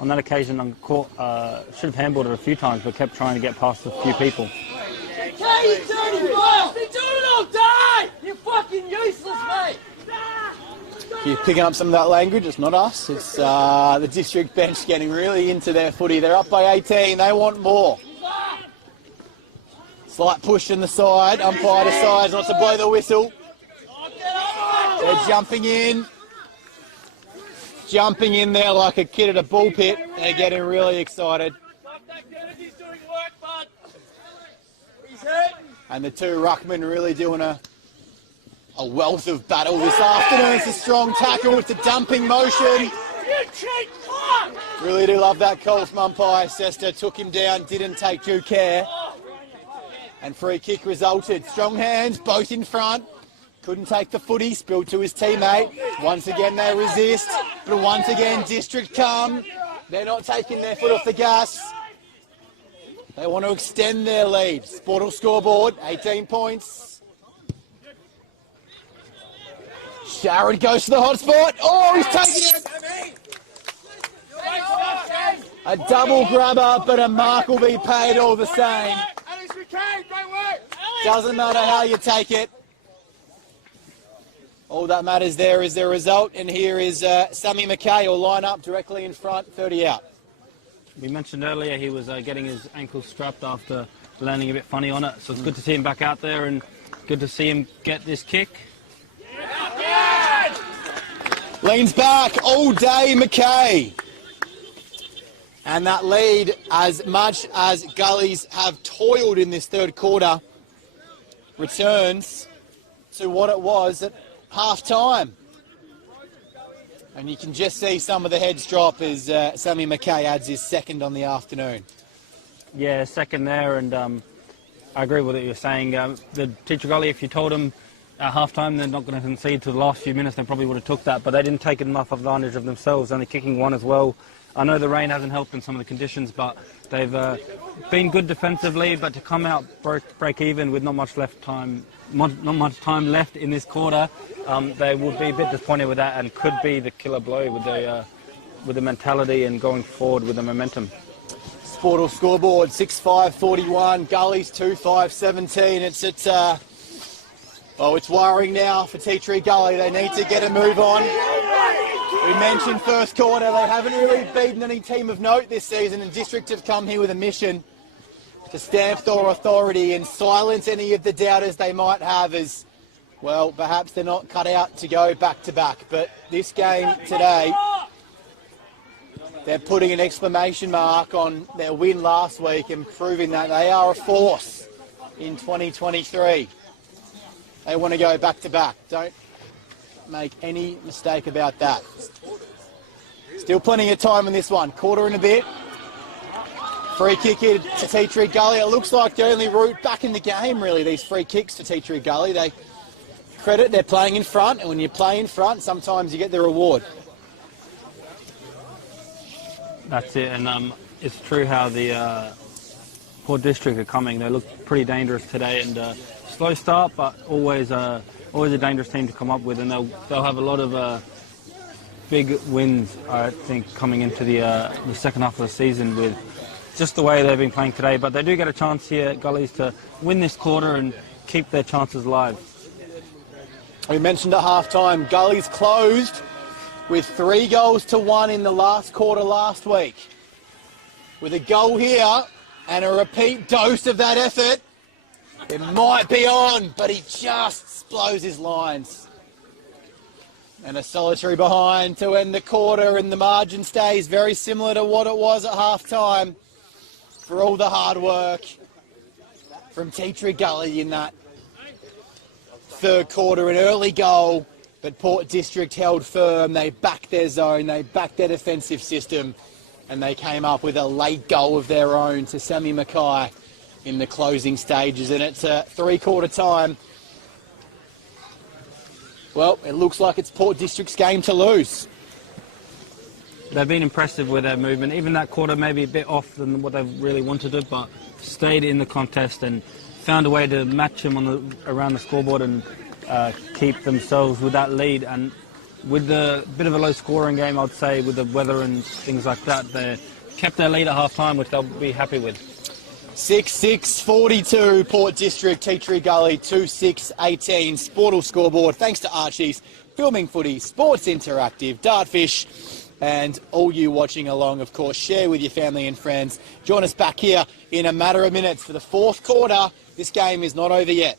on that occasion, should have handballed it a few times, but kept trying to get past a few people. Okay, you dirty boy! Been doing it all day! You're fucking useless, mate! You're picking up some of that language. It's not us. It's the district bench getting really into their footy. They're up by 18. They want more. Slight push in the side. Umpire decides not to blow the whistle. They're jumping in. Jumping in there like a kid at a bull pit. They're getting really excited. And the two ruckmen really doing a wealth of battle this afternoon. It's a strong tackle with the dumping motion. Really do love that call from umpire. Sester took him down, didn't take due care. And free kick resulted. Strong hands, both in front. Couldn't take the footy, spilled to his teammate. Once again they resist, but once again District come. They're not taking their foot off the gas. They want to extend their lead. Sportal scoreboard, 18 points. Sharrod goes to the hot spot. Oh, he's taking it. A double grabber, but a mark will be paid all the same. Doesn't matter how you take it. All that matters there is the result, and here is Sammy McKay will line up directly in front, 30 out. We mentioned earlier he was getting his ankle strapped after landing a bit funny on it, so it's good to see him back out there and good to see him get this kick. Leans back all day, McKay. And that lead, as much as Gullies have toiled in this third quarter, returns to what it was at half-time. And you can just see some of the heads drop as Sammy McKay adds his second on the afternoon. Yeah, second there, and I agree with what you're saying. The teacher Gully, if you told them at half-time they're not going to concede to the last few minutes, they probably would have took that, but they didn't take enough advantage of themselves, only kicking one as well. I know the rain hasn't helped in some of the conditions, but they've been good defensively, but to come out break even with not much time left in this quarter, they would be a bit disappointed with that and could be the killer blow with the mentality and going forward with the momentum. Sportal scoreboard 6-5-41, Gullies 2-5-17. It's worrying now for Tea Tree Gully. They need to get a move on. We mentioned first quarter, they haven't really beaten any team of note this season, and District have come here with a mission to stamp their authority and silence any of the doubters they might have as, well, perhaps they're not cut out to go back-to-back. But this game today They're putting an exclamation mark on their win last week and proving that they are a force in 2023. They want to go back to back. Don't make any mistake about that. Still plenty of time in this one. Quarter and a bit. Free kick here to Tea Tree Gully. It looks like the only route back in the game, really, these free kicks to Tea Tree Gully. They credit they're playing in front, and when you play in front, sometimes you get the reward. That's it, and it's true how the Port District are coming. They look pretty dangerous today, and slow start, but always a dangerous team to come up with, and they'll have a lot of big wins, I think, coming into the second half of the season with just the way they've been playing today. But they do get a chance here at Gullies to win this quarter and keep their chances alive. We mentioned at half-time, Gullies closed with 3-1 in the last quarter last week. With a goal here and a repeat dose of that effort, it might be on, but he just blows his lines. And a solitary behind to end the quarter, and the margin stays very similar to what it was at half-time for all the hard work from Tea Tree Gully in that third quarter. An early goal, but Port District held firm. They backed their zone, they backed their defensive system, and they came up with a late goal of their own to Sammy Mackay in the closing stages. And it's a three-quarter time. Well, it looks like it's Port District's game to lose. They've been impressive with their movement. Even that quarter maybe a bit off than what they really wanted to, but stayed in the contest and found a way to match them around the scoreboard and keep themselves with that lead. And with the bit of a low-scoring game, I'd say, with the weather and things like that, they kept their lead at half-time, which they'll be happy with. 6-6-42, Port District, Tea Tree Gully, 2-6-18. Sportal scoreboard, thanks to Archie's, Filming Footy, Sports Interactive, Dartfish, and all you watching along, of course, share with your family and friends. Join us back here in a matter of minutes for the fourth quarter. This game is not over yet.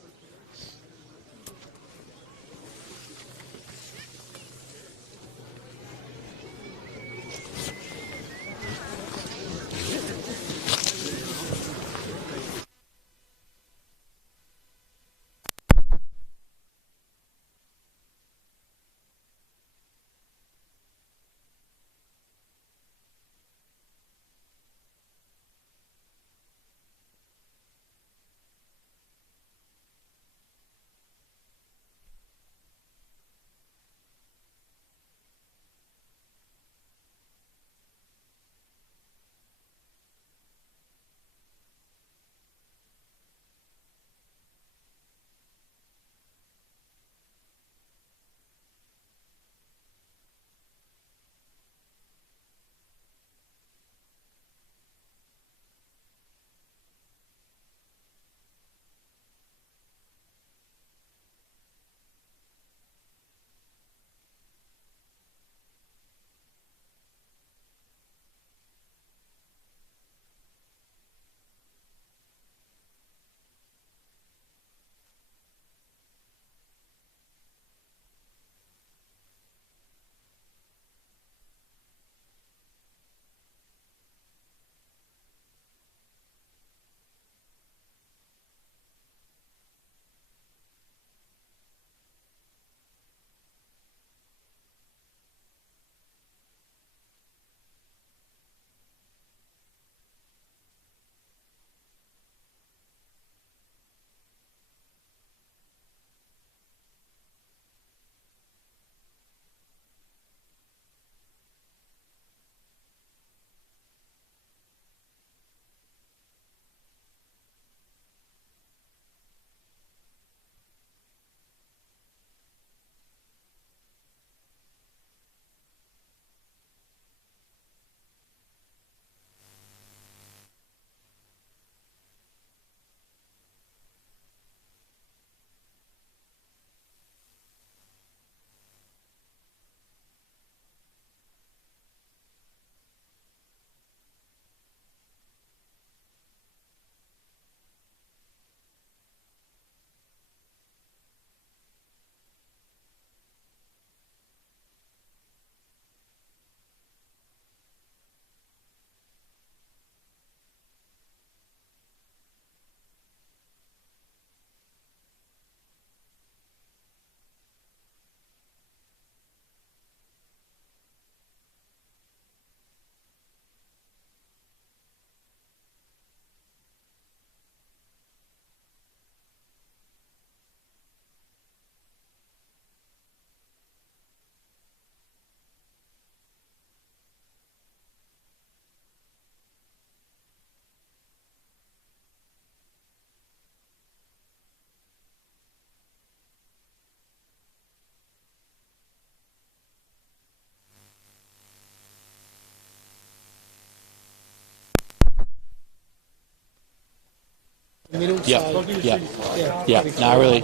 middle. Yeah, So, yeah. No, really,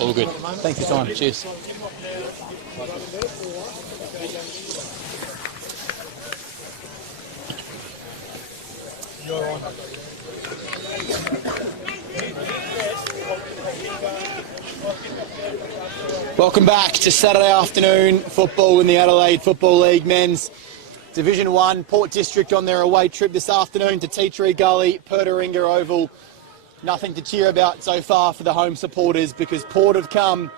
all good. Thanks for your time. Cheers. Welcome back to Saturday afternoon football in the Adelaide Football League Men's Division 1. Port District on their away trip this afternoon to Tea Tree Gully, Petaringa Oval. Nothing to cheer about so far for the home supporters because Port have come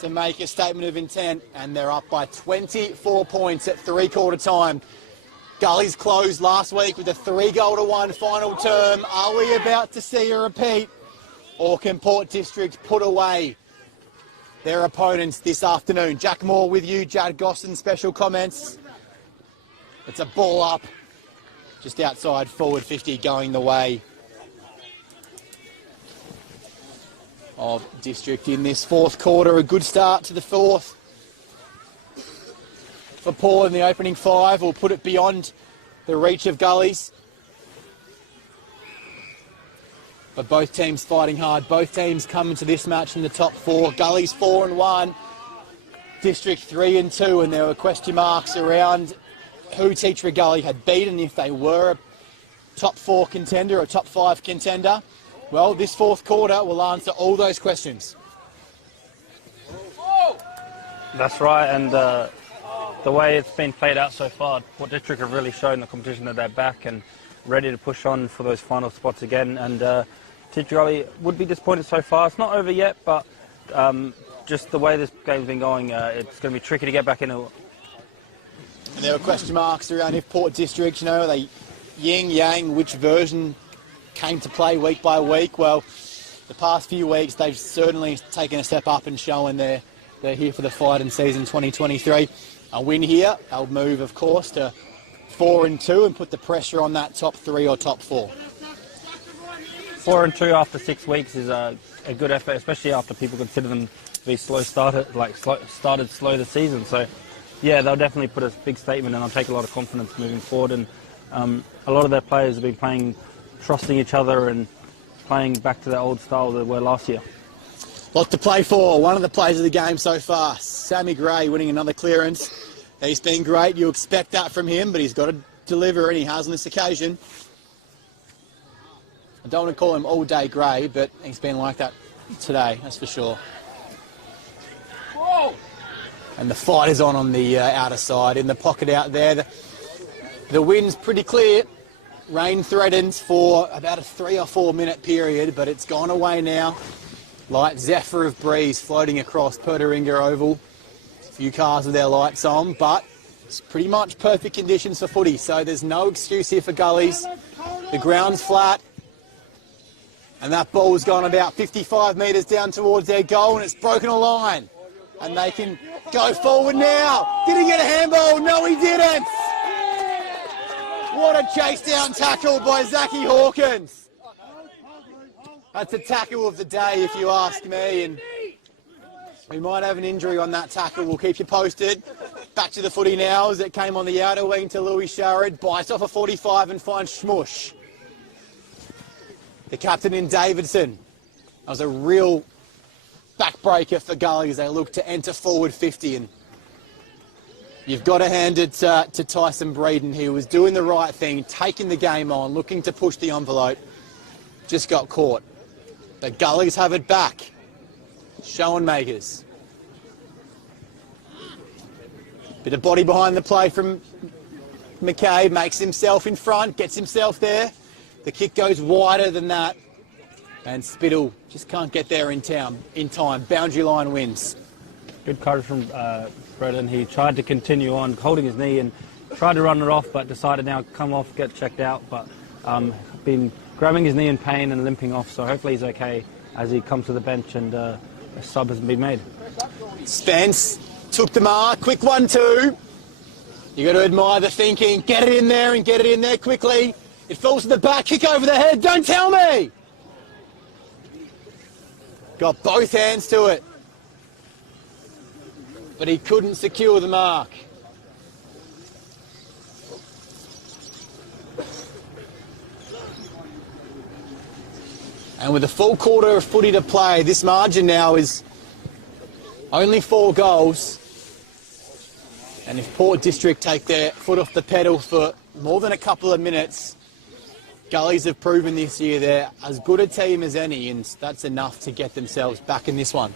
to make a statement of intent and they're up by 24 points at three-quarter time. Gully's closed last week with a 3-1 final term. Are we about to see a repeat, or can Port District put away their opponents this afternoon? Jack Moore with you, Jad Gosson, special comments. It's a ball up just outside forward 50 going the way of District in this fourth quarter. A good start to the fourth for Port in the opening 5. Will put it beyond the reach of Gully's. But both teams fighting hard. Both teams coming to this match in the top 4. Gully's 4-1, District 3-2, and there were question marks around who Tea Tree Gully had beaten, if they were a top 4 contender or top 5 contender. Well, this fourth quarter will answer all those questions. That's right, and the way it's been played out so far, Port District have really shown the competition that they're back and ready to push on for those final spots again. And Tea Tree Gully would be disappointed so far. It's not over yet, but just the way this game's been going, it's going to be tricky to get back into it. And there were question marks around if Port District, are they yin-yang, which version came to play week by week. Well, the past few weeks, they've certainly taken a step up and shown they're here for the fight in season 2023. A win here, they'll move, of course, to 4-2 and put the pressure on that top 3 or top 4. 4-2 after 6 weeks is a good effort, especially after people consider them to be started slow this season. So, yeah, they'll definitely put a big statement and they'll take a lot of confidence moving forward. And a lot of their players have been playing, trusting each other and playing back to their old style that were last year. Lot to play for. One of the players of the game so far, Sammy Gray, winning another clearance. He's been great. You expect that from him, but he's got to deliver, and he has on this occasion. I don't want to call him all-day Gray, but he's been like that today, that's for sure. Whoa! And the fight is on the outer side, in the pocket out there. The wind's pretty clear. Rain threatens for about a 3 or 4 minute period, but it's gone away now. Light zephyr of breeze floating across Petaringa Oval. A few cars with their lights on, but it's pretty much perfect conditions for footy, so there's no excuse here for Gullies. The ground's flat, and that ball's gone about 55 metres down towards their goal, and it's broken a line. And they can go forward now. Did he get a handball? No, he didn't. What a chase down tackle by Zachy Hawkins. That's a tackle of the day, if you ask me, and we might have an injury on that tackle. We'll keep you posted. Back to the footy now as it came on the outer wing to Louis Sharrod. Bites off a 45 and finds Schmush. The captain in Davidson. That was a real backbreaker for Gully as they look to enter forward 50. And you've got to hand it to Tyson Breeden. He was doing the right thing, taking the game on, looking to push the envelope. Just got caught. The Gullies have it back. Show makers. Bit of body behind the play from McCabe. Makes himself in front, gets himself there. The kick goes wider than that. And Spittle just can't get there in time. Boundary line wins. Good courage from Breeden. He tried to continue on, holding his knee and tried to run it off, but decided now to come off, get checked out. But been grabbing his knee in pain and limping off, so hopefully he's okay as he comes to the bench and a sub hasn't been made. Spence took the mark. Quick 1-2. You got to admire the thinking. Get it in there and get it in there quickly. It falls to the back. Kick over the head. Don't tell me. Got both hands to it. But he couldn't secure the mark. And with a full quarter of footy to play, this margin now is only 4 goals. And if Port District take their foot off the pedal for more than a couple of minutes, Gullies have proven this year they're as good a team as any, and that's enough to get themselves back in this one.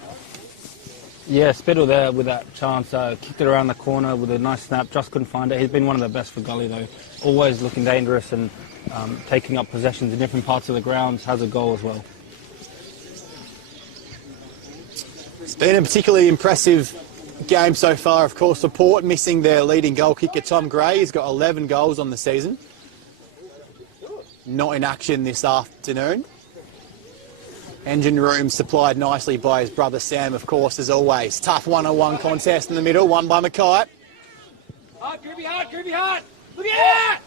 Yeah, Spittle there with that chance, kicked it around the corner with a nice snap, just couldn't find it. He's been one of the best for Gully though, always looking dangerous and taking up possessions in different parts of the grounds, has a goal as well. It's been a particularly impressive game so far, of course, for Port, missing their leading goal kicker Tom Gray. He's got 11 goals on the season. Not in action this afternoon. Engine room supplied nicely by his brother Sam, of course, as always. Tough one-on-one contest in the middle, won by Mackay. Hard, Kirby, hard! Look at that!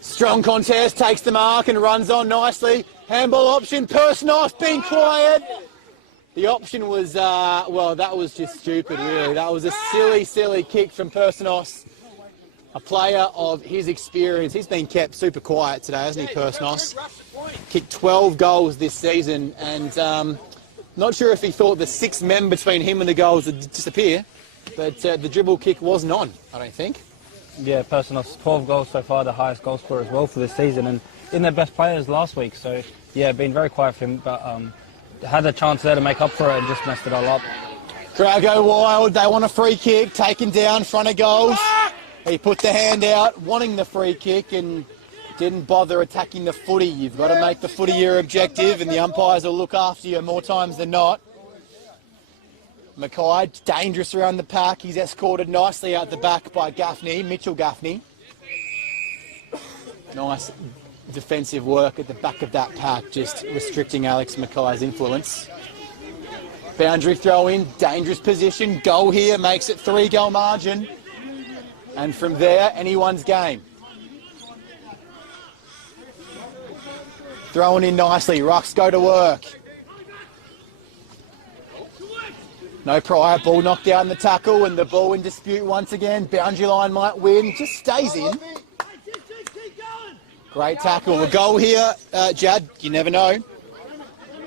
Strong contest, takes the mark and runs on nicely. Handball option, Personos being quiet. The option was, well, that was just stupid, really. That was a silly, silly kick from Personos. A player of his experience. He's been kept super quiet today, hasn't he, Personos? Kicked 12 goals this season, and not sure if he thought the 6 men between him and the goals would disappear, but the dribble kick wasn't on, I don't think. Yeah, Personos, 12 goals so far, the highest goal scorer as well for this season, and in their best players last week. So, yeah, been very quiet for him, but had a chance there to make up for it and just messed it all up. Crowd go wild. They want a free kick, taken down, front of goals. He put the hand out, wanting the free kick, and didn't bother attacking the footy. You've got to make the footy your objective, and the umpires will look after you more times than not. Mackay, dangerous around the pack. He's escorted nicely out the back by Gaffney, Mitchell Gaffney. Nice defensive work at the back of that pack, just restricting Alex Mackay's influence. Boundary throw in, dangerous position. Goal here, makes it 3-goal margin. And from there, anyone's game. Thrown in nicely, Rucks go to work. No prior, ball knocked down the tackle, and the ball in dispute once again. Boundary line might win, just stays in. Great tackle. A goal here, Jad, you never know.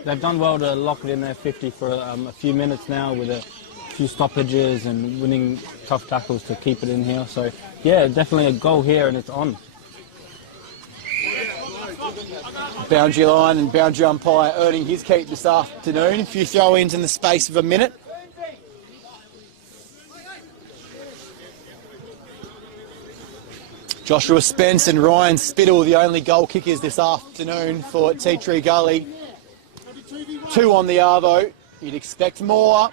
They've done well to lock it in there 50 for a few minutes now with a few stoppages and winning tough tackles to keep it in here. So, yeah, definitely a goal here and it's on. Boundary line and boundary umpire earning his keep this afternoon. A few throw-ins in the space of a minute. Joshua Spence and Ryan Spittle, the only goal kickers this afternoon for Tea Tree Gully. 2 on the arvo. You'd expect more.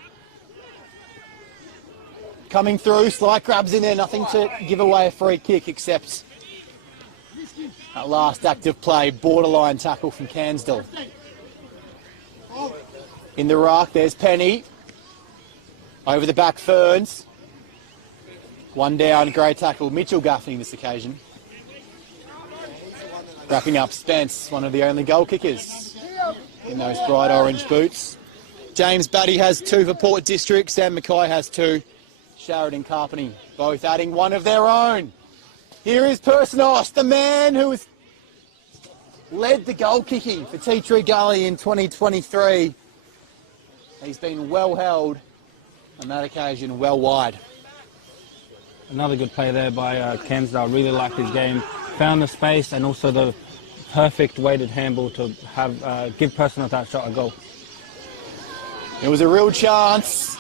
Coming through, slight grabs in there, nothing to give away a free kick except that last active play, borderline tackle from Cansdell. In the ruck, there's Penny. Over the back, Ferns. One down, great tackle, Mitchell Gaffney this occasion. Wrapping up Spence, one of the only goal kickers in those bright orange boots. James Batty has 2 for Port District, Sam Mackay has 2. Sheridan Carpeny both adding one of their own. Here is Personos, the man who has led the goal kicking for Tea Tree Gully in 2023. He's been well held, on that occasion well wide. Another good play there by Cansdale. Really liked his game. Found the space and also the perfect weighted handball to have give Personos that shot a goal. It was a real chance.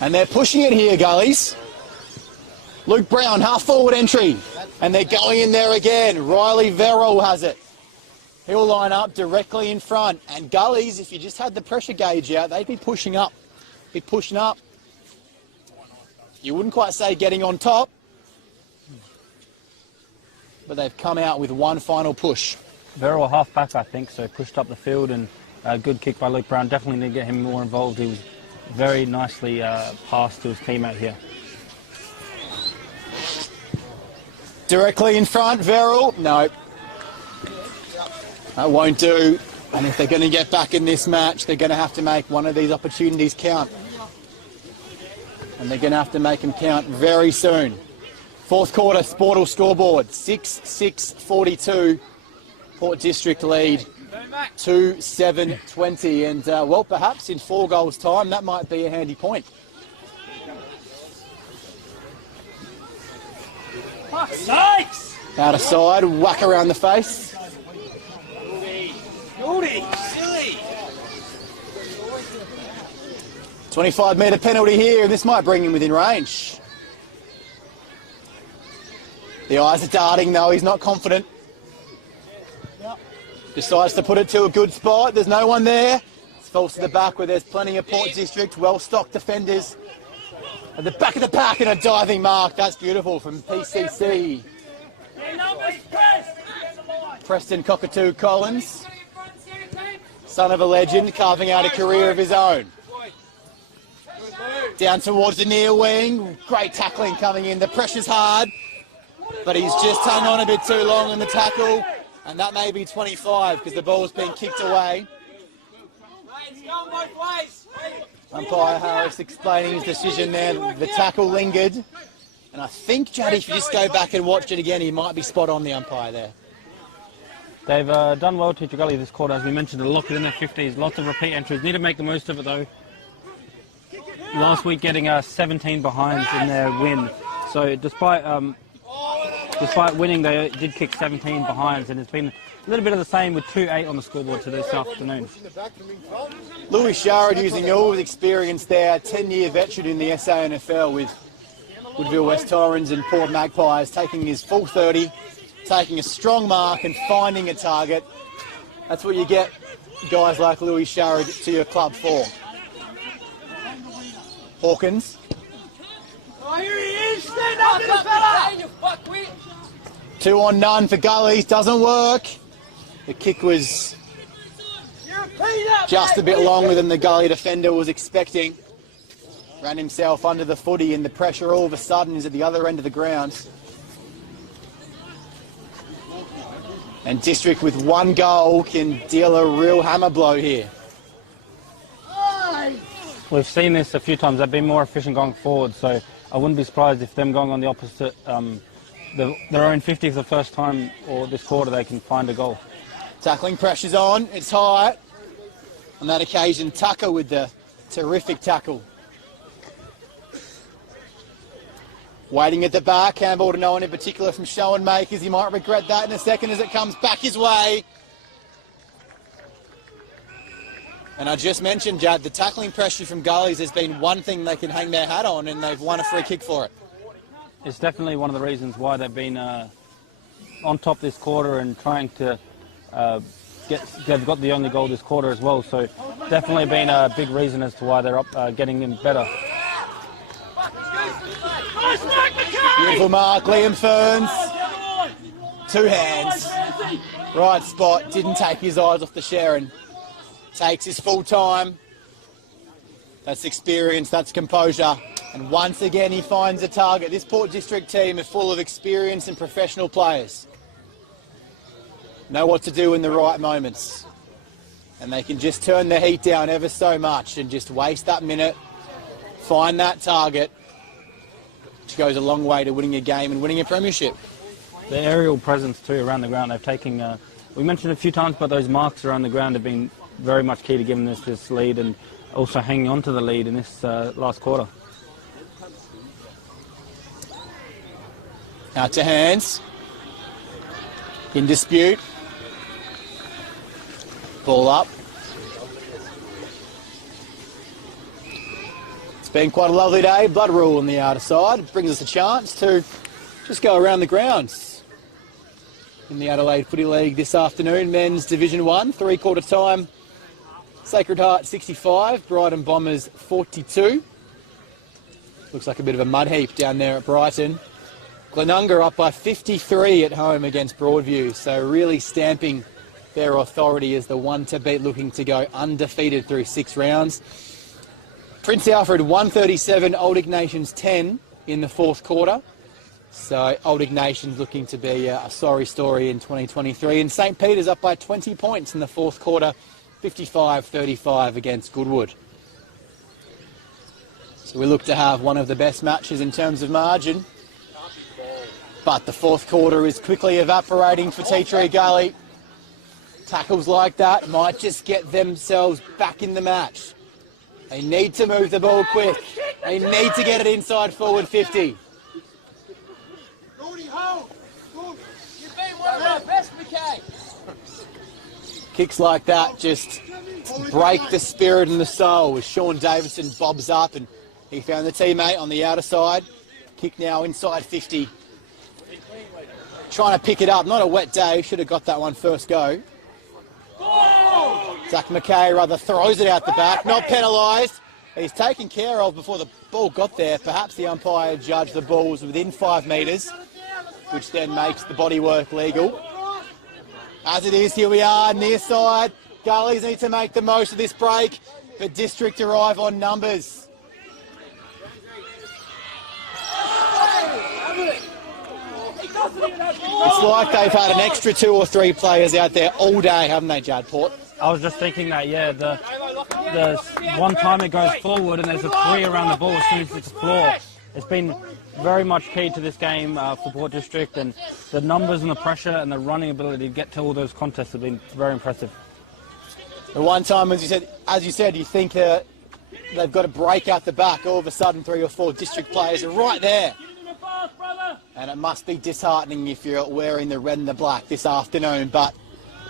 And they're pushing it here, Gullies. Luke Brown, half-forward entry. And they're going in there again. Riley Verrill has it. He'll line up directly in front. And Gullies, if you just had the pressure gauge out, they'd be pushing up. Be pushing up. You wouldn't quite say getting on top. But they've come out with one final push. Verrill half-back, I think, so pushed up the field and a good kick by Luke Brown. Definitely need to get him more involved. He was very nicely passed to his teammate here. Directly in front, Verrill. No. That won't do. And if they're going to get back in this match, they're going to have to make one of these opportunities count. And they're going to have to make them count very soon. 4th quarter, Sportal scoreboard, 6-6-42. Port District lead 2-7-20, and well, perhaps in 4 goals time, that might be a handy point. Fuck's sakes! Out of side, whack around the face. Gully, silly! 25-metre penalty here, and this might bring him within range. The eyes are darting though, he's not confident. Decides to put it to a good spot, there's no one there. It's falls to the back where there's plenty of Port District, well-stocked defenders. At the back of the pack and a diving mark, that's beautiful from PCC. Preston Cockatoo Collins, son of a legend, carving out a career of his own. Down towards the near wing, great tackling coming in, the pressure's hard, but he's just hung on a bit too long in the tackle, and that may be 25 because the ball's been kicked away. Umpire Harris explaining his decision there, the tackle lingered, and I think, Juddy, if you just go back and watch it again, he might be spot on, the umpire there. They've done well to Gully this quarter, as we mentioned, to lock it in their 50s. Lots of repeat entries. Need to make the most of it, though. Last week getting 17 behinds in their win. So despite winning, they did kick 17 behinds, and it's been a little bit of the same with 2-8 on the scoreboard to this afternoon. Louis Sharrod using all his experience there, 10-year veteran in the SANFL with Woodville West Torrens and Port Magpies, taking his full 30, taking a strong mark and finding a target. That's what you get guys like Louis Sharrod to your club for. Hawkins. Oh, here he is! Stand up, little fella! You fuckwit! 2 on none for Gullies, doesn't work. The kick was just a bit longer than the Gully defender was expecting. Ran himself under the footy, and the pressure all of a sudden is at the other end of the ground. And District with 1 goal can deal a real hammer blow here. We've seen this a few times. They've been more efficient going forward, so I wouldn't be surprised if them going on the opposite, their own 50 for the first time or this quarter, they can find a goal. Tackling pressure's on, it's high. On that occasion, Tucker with the terrific tackle. Waiting at the back, handball to no one in particular from Schoenmakers. He might regret that in a second as it comes back his way. And I just mentioned, Jad, the tackling pressure from Gullies has been one thing they can hang their hat on, and they've won a free kick for it. It's definitely one of the reasons why they've been on top this quarter and trying to they've got the only goal this quarter as well. So definitely been a big reason as to why they're up getting in better. Beautiful mark, Liam Ferns. 2 hands. Right spot, didn't take his eyes off the Sharon. Takes his full time. That's experience, that's composure. And once again he finds a target. This Port District team is full of experience and professional players. Know what to do in the right moments. And they can just turn the heat down ever so much and just waste that minute, find that target, which goes a long way to winning a game and winning a premiership. The aerial presence too around the ground, they've taken, we mentioned a few times, but those marks around the ground have been very much key to giving this lead and also hanging on to the lead in this last quarter. Out to hands. In dispute. Ball up. It's been quite a lovely day. Blood rule on the outer side. It brings us a chance to just go around the grounds in the Adelaide Footy League this afternoon. Men's Division 1, 3/4 time. Sacred Heart 65, Brighton Bombers 42. Looks like a bit of a mud heap down there at Brighton. Glenunga up by 53 at home against Broadview, so really stamping their authority as the one to beat, looking to go undefeated through 6 rounds. Prince Alfred 137, Old Ignatians 10 in the 4th quarter. So Old Ignatians looking to be a sorry story in 2023. And St Peter's up by 20 points in the 4th quarter, 55-35 against Goodwood. So we look to have one of the best matches in terms of margin. But the 4th quarter is quickly evaporating for Tea Tree Gully. Tackles like that might just get themselves back in the match. They need to move the ball quick. They need to get it inside forward 50. You've been one of our best, McKay. Kicks like that just break the spirit and the soul as Sean Davidson bobs up and he found the teammate on the outer side. Kick now inside 50. Trying to pick it up. Not a wet day. Should have got that one first go. Zach McKay rather throws it out the back. Not penalised. He's taken care of before the ball got there. Perhaps the umpire judged the ball was within 5 metres, which then makes the bodywork legal. As it is, here we are, near side. Gullies need to make the most of this break, but District arrive on numbers. It's like they've had an extra 2 or 3 players out there all day, haven't they, Jad Port? I was just thinking that, yeah, the one time it goes forward and there's a 3 around the ball as soon as it's floor. It's been very much key to this game for Port District, and the numbers and the pressure and the running ability to get to all those contests have been very impressive. The one time, as you said, you think they've got to break out the back. All of a sudden, 3 or 4 district players are right there. And it must be disheartening if you're wearing the red and the black this afternoon. But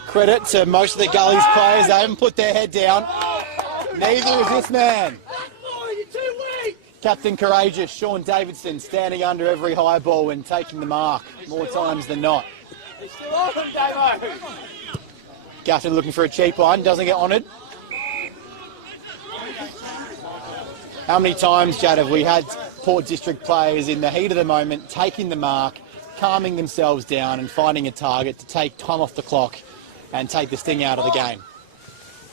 credit to most of the Gullies players. They haven't put their head down. Neither is this man. Captain Courageous, Sean Davidson, standing under every high ball and taking the mark more times than not. Gaffer looking for a cheap one, doesn't get honoured. How many times, Jad, have we had Port District players in the heat of the moment taking the mark, calming themselves down and finding a target to take time off the clock and take the sting out of the game?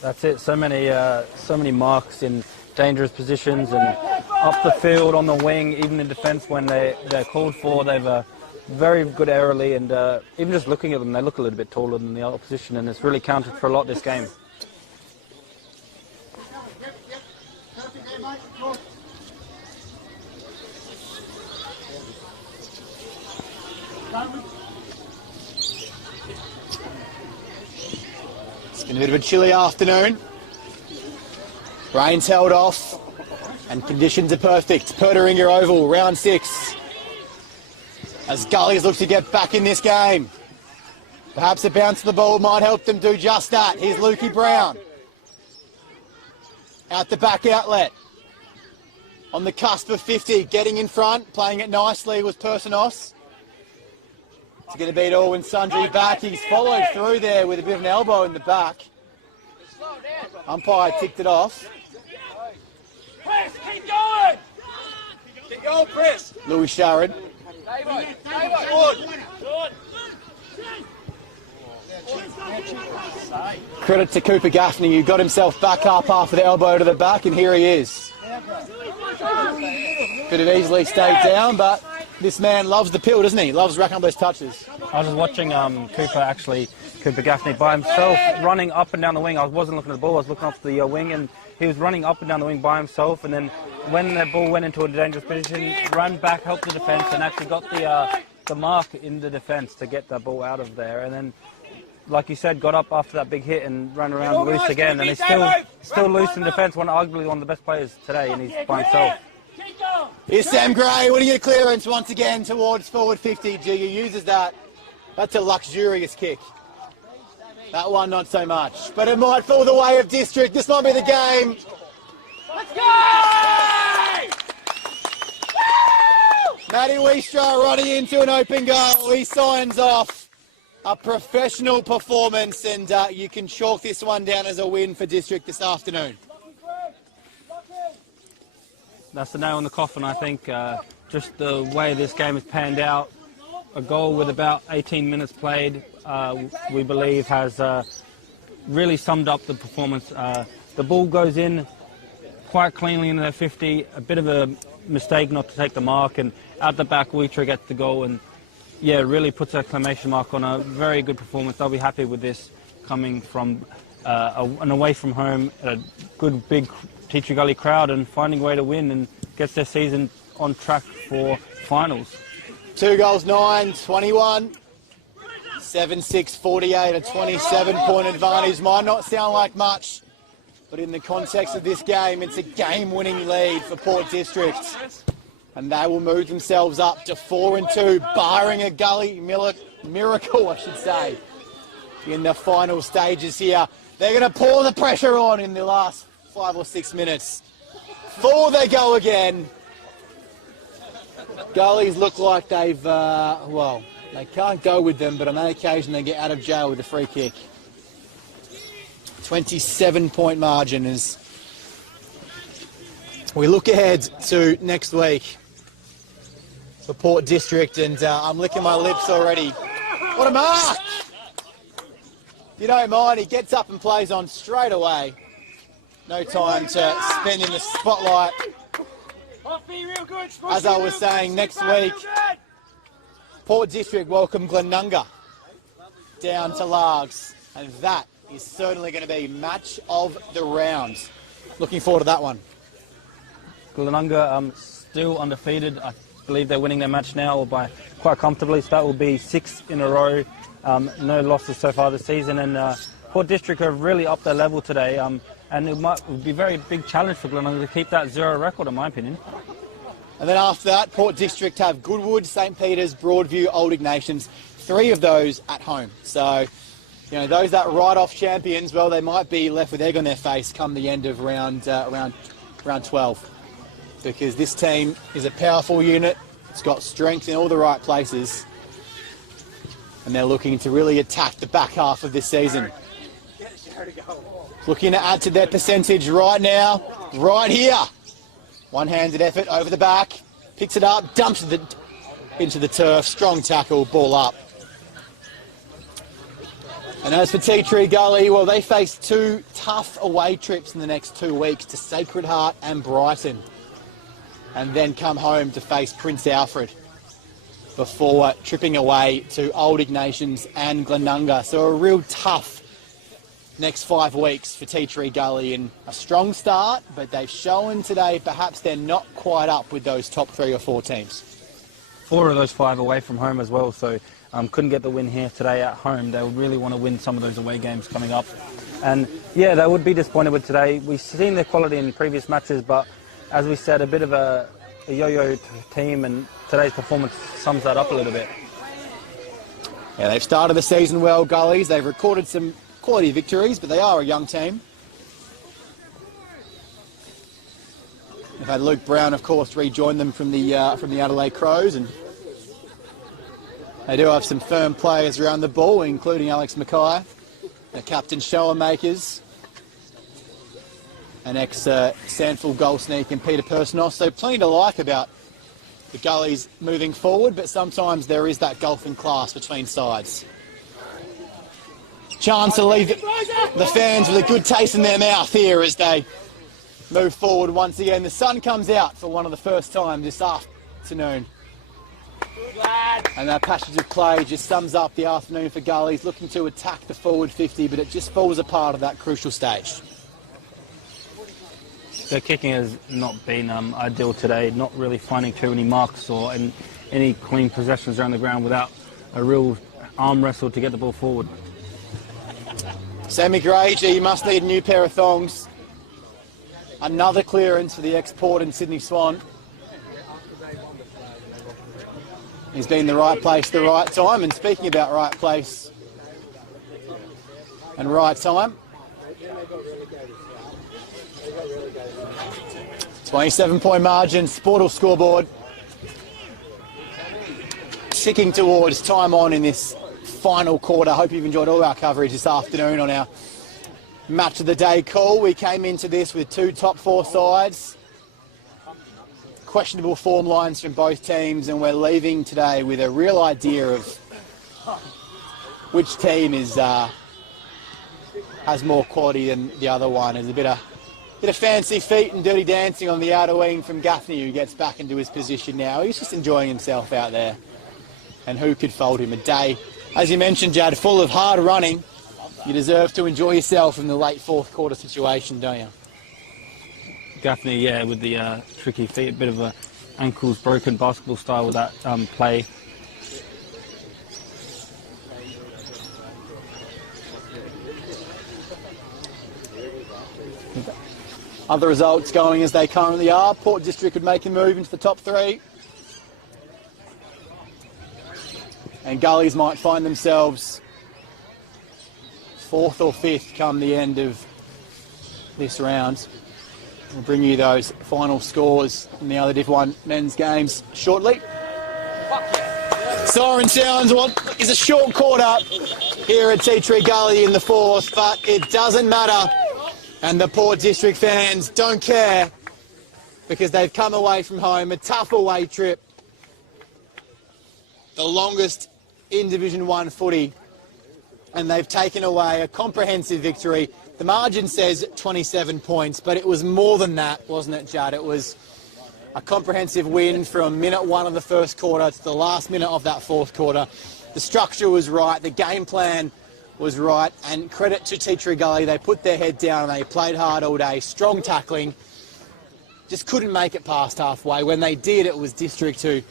That's it. So many marks in dangerous positions and up the field, on the wing, even in defence when they're called for. They've a very good aerially, and even just looking at them, they look a little bit taller than the opposition, and it's really counted for a lot this game. It's been a bit of a chilly afternoon. Rain's held off and conditions are perfect. Petaringa Oval, round 6. As Gullies look to get back in this game. Perhaps a bounce of the ball might help them do just that. Here's Lukey Brown. Out the back outlet. On the cusp of 50, getting in front, playing it nicely was Personos. It's going to beat all and sundry back. He's followed through there with a bit of an elbow in the back. Umpire ticked it off. Press, keep going! Keep going, press! Louis Sharrod. Credit to Cooper Gaffney, who got himself back up after the elbow to the back, and here he is. Could have easily stayed down, but this man loves the pill, doesn't he? Loves racking up those touches. I was watching Cooper Gaffney by himself, running up and down the wing. I wasn't looking at the ball, I was looking off the wing, and he was running up and down the wing by himself, and then when the ball went into a dangerous position, ran back, helped the defence, and actually got the mark in the defence to get that ball out of there. And then, like you said, got up after that big hit and ran around loose again, and he's still loose in defence, arguably one of the best players today, and he's by himself. Here's Sam Gray winning a clearance once again towards forward 50. Giga uses that. That's a luxurious kick. That one not so much, but it might fall the way of District. This might be the game. Let's go! Matty Weistra running into an open goal. He signs off a professional performance, and you can chalk this one down as a win for District this afternoon. That's the nail in the coffin, I think. Just the way this game has panned out. A goal with about 18 minutes played, we believe, has really summed up the performance. The ball goes in quite cleanly into their 50. A bit of a mistake not to take the mark, and out the back, Weitra gets the goal, and yeah, really puts an exclamation mark on a very good performance. They'll be happy with this coming from an away from home, a good big Teacher Gully crowd, and finding a way to win and gets their season on track for finals. 2 goals, 9, 21. 7-6, 48, a 27-point advantage. Might not sound like much, but in the context of this game, it's a game-winning lead for Port District. And they will move themselves up to 4-2, barring a Gully miracle, I should say, in the final stages here. They're going to pour the pressure on in the last 5 or 6 minutes. Forward they go again. Gullies look like they've, well, they can't go with them, but on that occasion they get out of jail with a free kick. 27-point margin as we look ahead to next week for Port District, and I'm licking my lips already. What a mark! If you don't mind, he gets up and plays on straight away. No time to spend in the spotlight. As I was saying, next week, Port District welcome Glenunga down to Largs, and that is certainly going to be match of the round. Looking forward to that one. Glenunga still undefeated. I believe they're winning their match now by quite comfortably, so that will be 6 in a row. No losses so far this season, and Port District have really upped their level today, and it would be a very big challenge for Glenunga to keep that 0 record, in my opinion. And then after that, Port District have Goodwood, St Peters, Broadview, Old Ignatians, 3 of those at home. So, you know, those that write-off champions, well, they might be left with egg on their face come the end of round 12. Because this team is a powerful unit. It's got strength in all the right places. And they're looking to really attack the back half of this season. Looking to add to their percentage right now, right here. One-handed effort over the back, picks it up, dumps it into the turf, strong tackle, ball up. And as for Tea Tree Gully, well, they face 2 tough away trips in the next 2 weeks to Sacred Heart and Brighton, and then come home to face Prince Alfred before tripping away to Old Ignatians and Glenunga. So a real tough next 5 weeks for Tea Tree Gully, and a strong start, but they've shown today perhaps they're not quite up with those top 3 or 4 teams. 4 of those 5 away from home as well, so couldn't get the win here today at home. They would really want to win some of those away games coming up. And yeah, they would be disappointed with today. We've seen their quality in previous matches, but as we said, a bit of a yo-yo team, and today's performance sums that up a little bit. Yeah, they've started the season well, Gullies. They've recorded some quality victories, but they are a young team. They've had Luke Brown, of course, rejoin them from the Adelaide Crows, and they do have some firm players around the ball, including Alex Mackay, the captain shower makers, an ex-Sandford goal sneak and Peter Personos. So plenty to like about the Gullies moving forward, but sometimes there is that gulf in class between sides. Chance to leave the fans with a good taste in their mouth here as they move forward once again. The sun comes out for one of the first time this afternoon. And that passage of play just sums up the afternoon for Gullies, looking to attack the forward 50, but it just falls apart at that crucial stage. Their kicking has not been ideal today, not really finding too many marks or any clean possessions around the ground without a real arm wrestle to get the ball forward. Sammy Gray, you must need a new pair of thongs. Another clearance for the export and Sydney Swan. He's been in the right place at the right time, and speaking about right place and right time, 27-point margin, Sportal scoreboard. Ticking towards time on in this final quarter. Hope you've enjoyed all our coverage this afternoon on our match of the day call. We came into this with 2 top 4 sides, questionable form lines from both teams, and we're leaving today with a real idea of which team has more quality than the other one. There's a bit of fancy feet and dirty dancing on the outer wing from Gaffney, who gets back into his position now. He's just enjoying himself out there, and who could fold him? A day, as you mentioned, Jad, full of hard running. You deserve to enjoy yourself in the late 4th quarter situation, don't you? Gaffney, yeah, with the tricky feet, a bit of a ankles broken basketball style with that play. Other results going as they currently are. Port District could make a move into the top 3. And Gullies might find themselves 4th or 5th come the end of this round. We'll bring you those final scores in the other Div 1 men's games shortly. Siren sounds what is a short quarter here at Tea Tree Gully in the 4th, but it doesn't matter. And the Port District fans don't care because they've come away from home, a tough away trip. The longest in Division 1 footy, and they've taken away a comprehensive victory. The margin says 27 points, but it was more than that, wasn't it, Judd? It was a comprehensive win from minute 1 of the first quarter to the last minute of that 4th quarter. The structure was right, the game plan was right, and credit to Tea Tree Gully. They put their head down and they played hard all day, strong tackling. Just couldn't make it past halfway. When they did, it was District who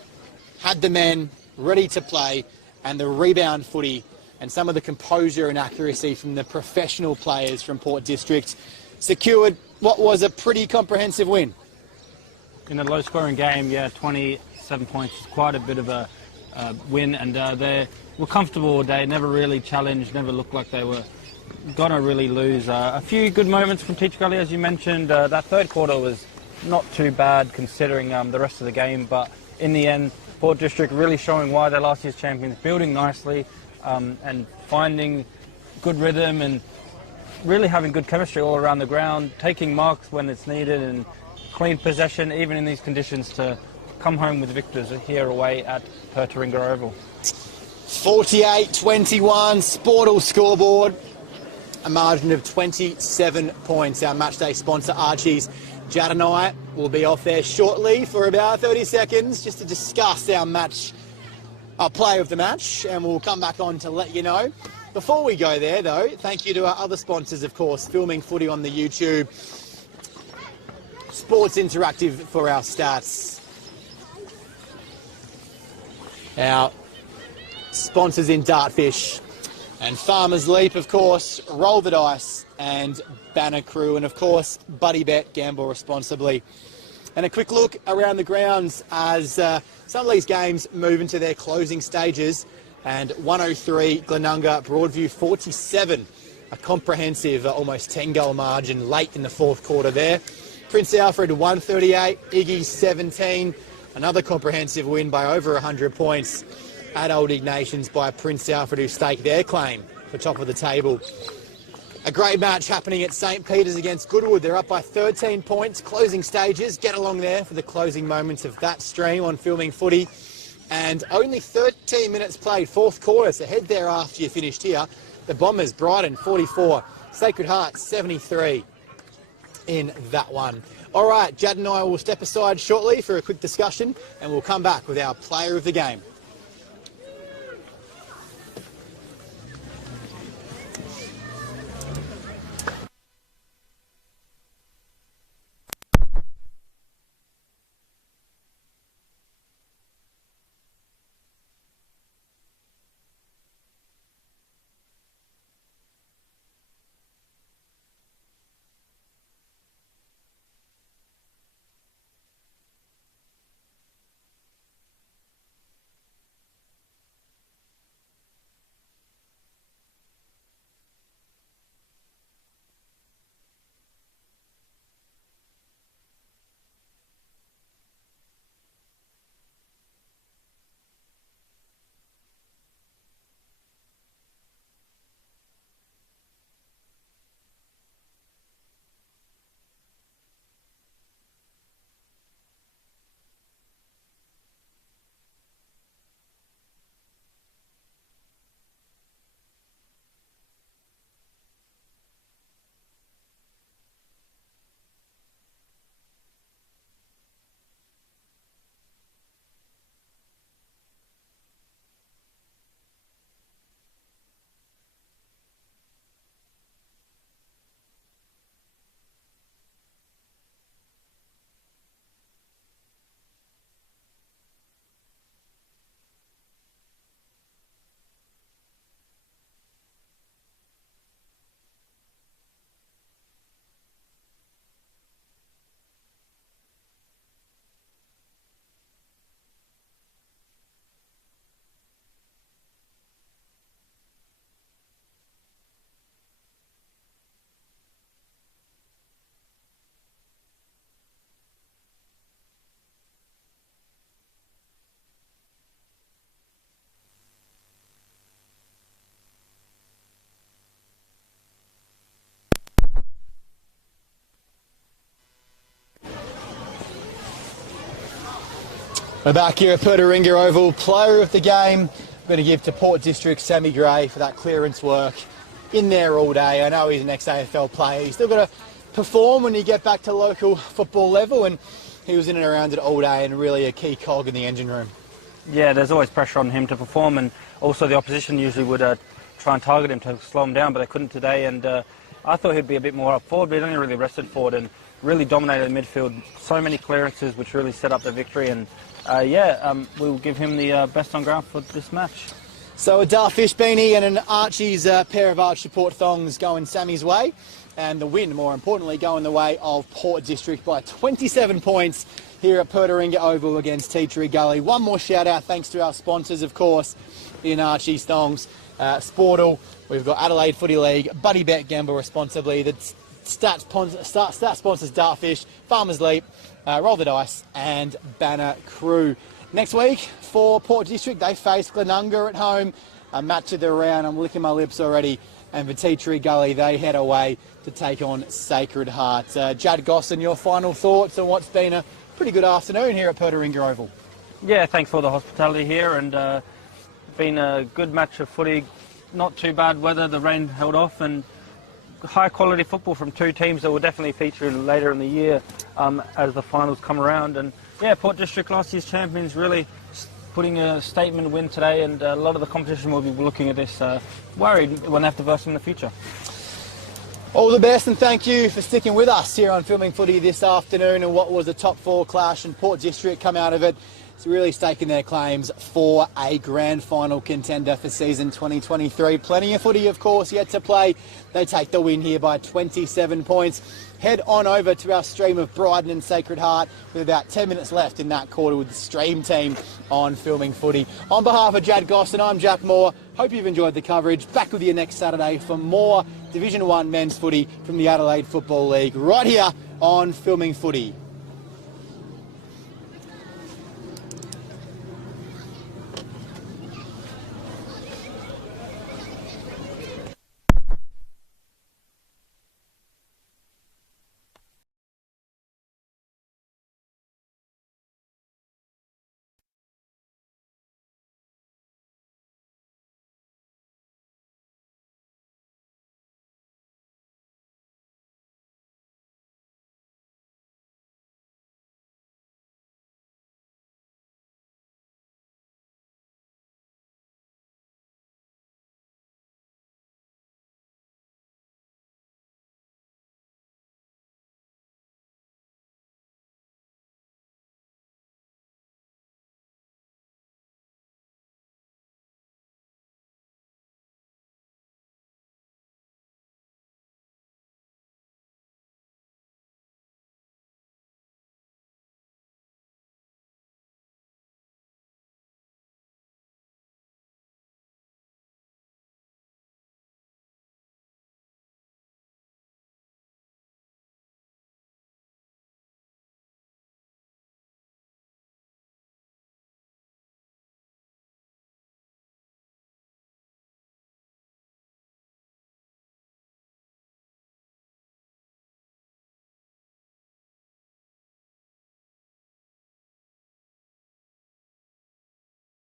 had the men ready to play, and the rebound footy and some of the composure and accuracy from the professional players from Port District secured what was a pretty comprehensive win. In a low-scoring game, 27 points is quite a bit of a win, and they were comfortable all day, never really challenged, never looked like they were going to really lose. A few good moments from Tea Tree Gully, as you mentioned. That 3rd quarter was not too bad considering the rest of the game, but in the end, Port District really showing why they're last year's champions, building nicely and finding good rhythm and really having good chemistry all around the ground, taking marks when it's needed and clean possession, even in these conditions, to come home with victors here away at Petaringa Oval. 48-21, Sportal scoreboard, a margin of 27 points. Our matchday sponsor, Archie's. Judd and I will be off there shortly for about 30 seconds just to discuss our play of the match, and we'll come back on to let you know. Before we go there, though, thank you to our other sponsors, of course, Filming Footy on the YouTube, Sports Interactive for our stats, our sponsors in Dartfish, and Farmers Leap, of course, Roll the Dice and Banner Crew, and of course, Buddy Bet, gamble responsibly. And a quick look around the grounds as some of these games move into their closing stages. And 103, Glenunga, Broadview 47, a comprehensive almost 10-goal margin late in the 4th quarter there. Prince Alfred 138, Iggy 17, another comprehensive win by over 100 points at Old Ignatians by Prince Alfred, who staked their claim for top of the table. A great match happening at St. Peter's against Goodwood. They're up by 13 points, closing stages. Get along there for the closing moments of that stream on Filming Footy. And only 13 minutes played, 4th quarter, so head there after you finished here. The Bombers, Brighton 44, Sacred Heart 73 in that one. All right, Judd and I will step aside shortly for a quick discussion, and we'll come back with our player of the game. We're back here at Petaringa Oval. Player of the game, I'm going to give to Port District Sammy Gray for that clearance work. In there all day. I know he's an ex-AFL player. He's still got to perform when you get back to local football level, and he was in and around it all day and really a key cog in the engine room. Yeah, there's always pressure on him to perform, and also the opposition usually would try and target him to slow him down, but they couldn't today. And I thought he'd be a bit more up forward, but he's only really rested forward and really dominated the midfield. So many clearances, which really set up the victory. And we'll give him the best on ground for this match. So a Darfish beanie and an Archie's pair of arch support thongs going Sammy's way, and the win, more importantly, going the way of Port District by 27 points here at Petaringa Oval against Tea Tree Gully. One more shout out thanks to our sponsors, of course, in Archie's thongs. Sportal, we've got Adelaide Footy League, Buddy Bet, Gamble Responsibly, the stat sponsors Dartfish, Farmers Leap, Roll the Dice and Banner Crew. Next week for Port District, they face Glenunga at home, a match of the round. I'm licking my lips already. And for Tea Tree Gully, they head away to take on Sacred Heart. Jad Gosson, your final thoughts on what's been a pretty good afternoon here at Petaringa Oval? Yeah, thanks for the hospitality here, and been a good match of footy. Not too bad weather, the rain held off, and high quality football from two teams that will definitely feature later in the year as the finals come around. And yeah, Port District, last year's champions, really putting a statement win today, and a lot of the competition will be looking at this worried when they have to verse them in the future. All the best, and thank you for sticking with us here on Filming Footy this afternoon, and what was a top four clash, and Port District come out of it. It's really staking their claims for a grand final contender for season 2023. Plenty of footy, of course, yet to play. They take the win here by 27 points. Head on over to our stream of Bryden and Sacred Heart with about 10 minutes left in that quarter with the stream team on Filming Footy. On behalf of Jad Gosson, I'm Jack Moore. Hope you've enjoyed the coverage. Back with you next Saturday for more Division 1 men's footy from the Adelaide Football League right here on Filming Footy.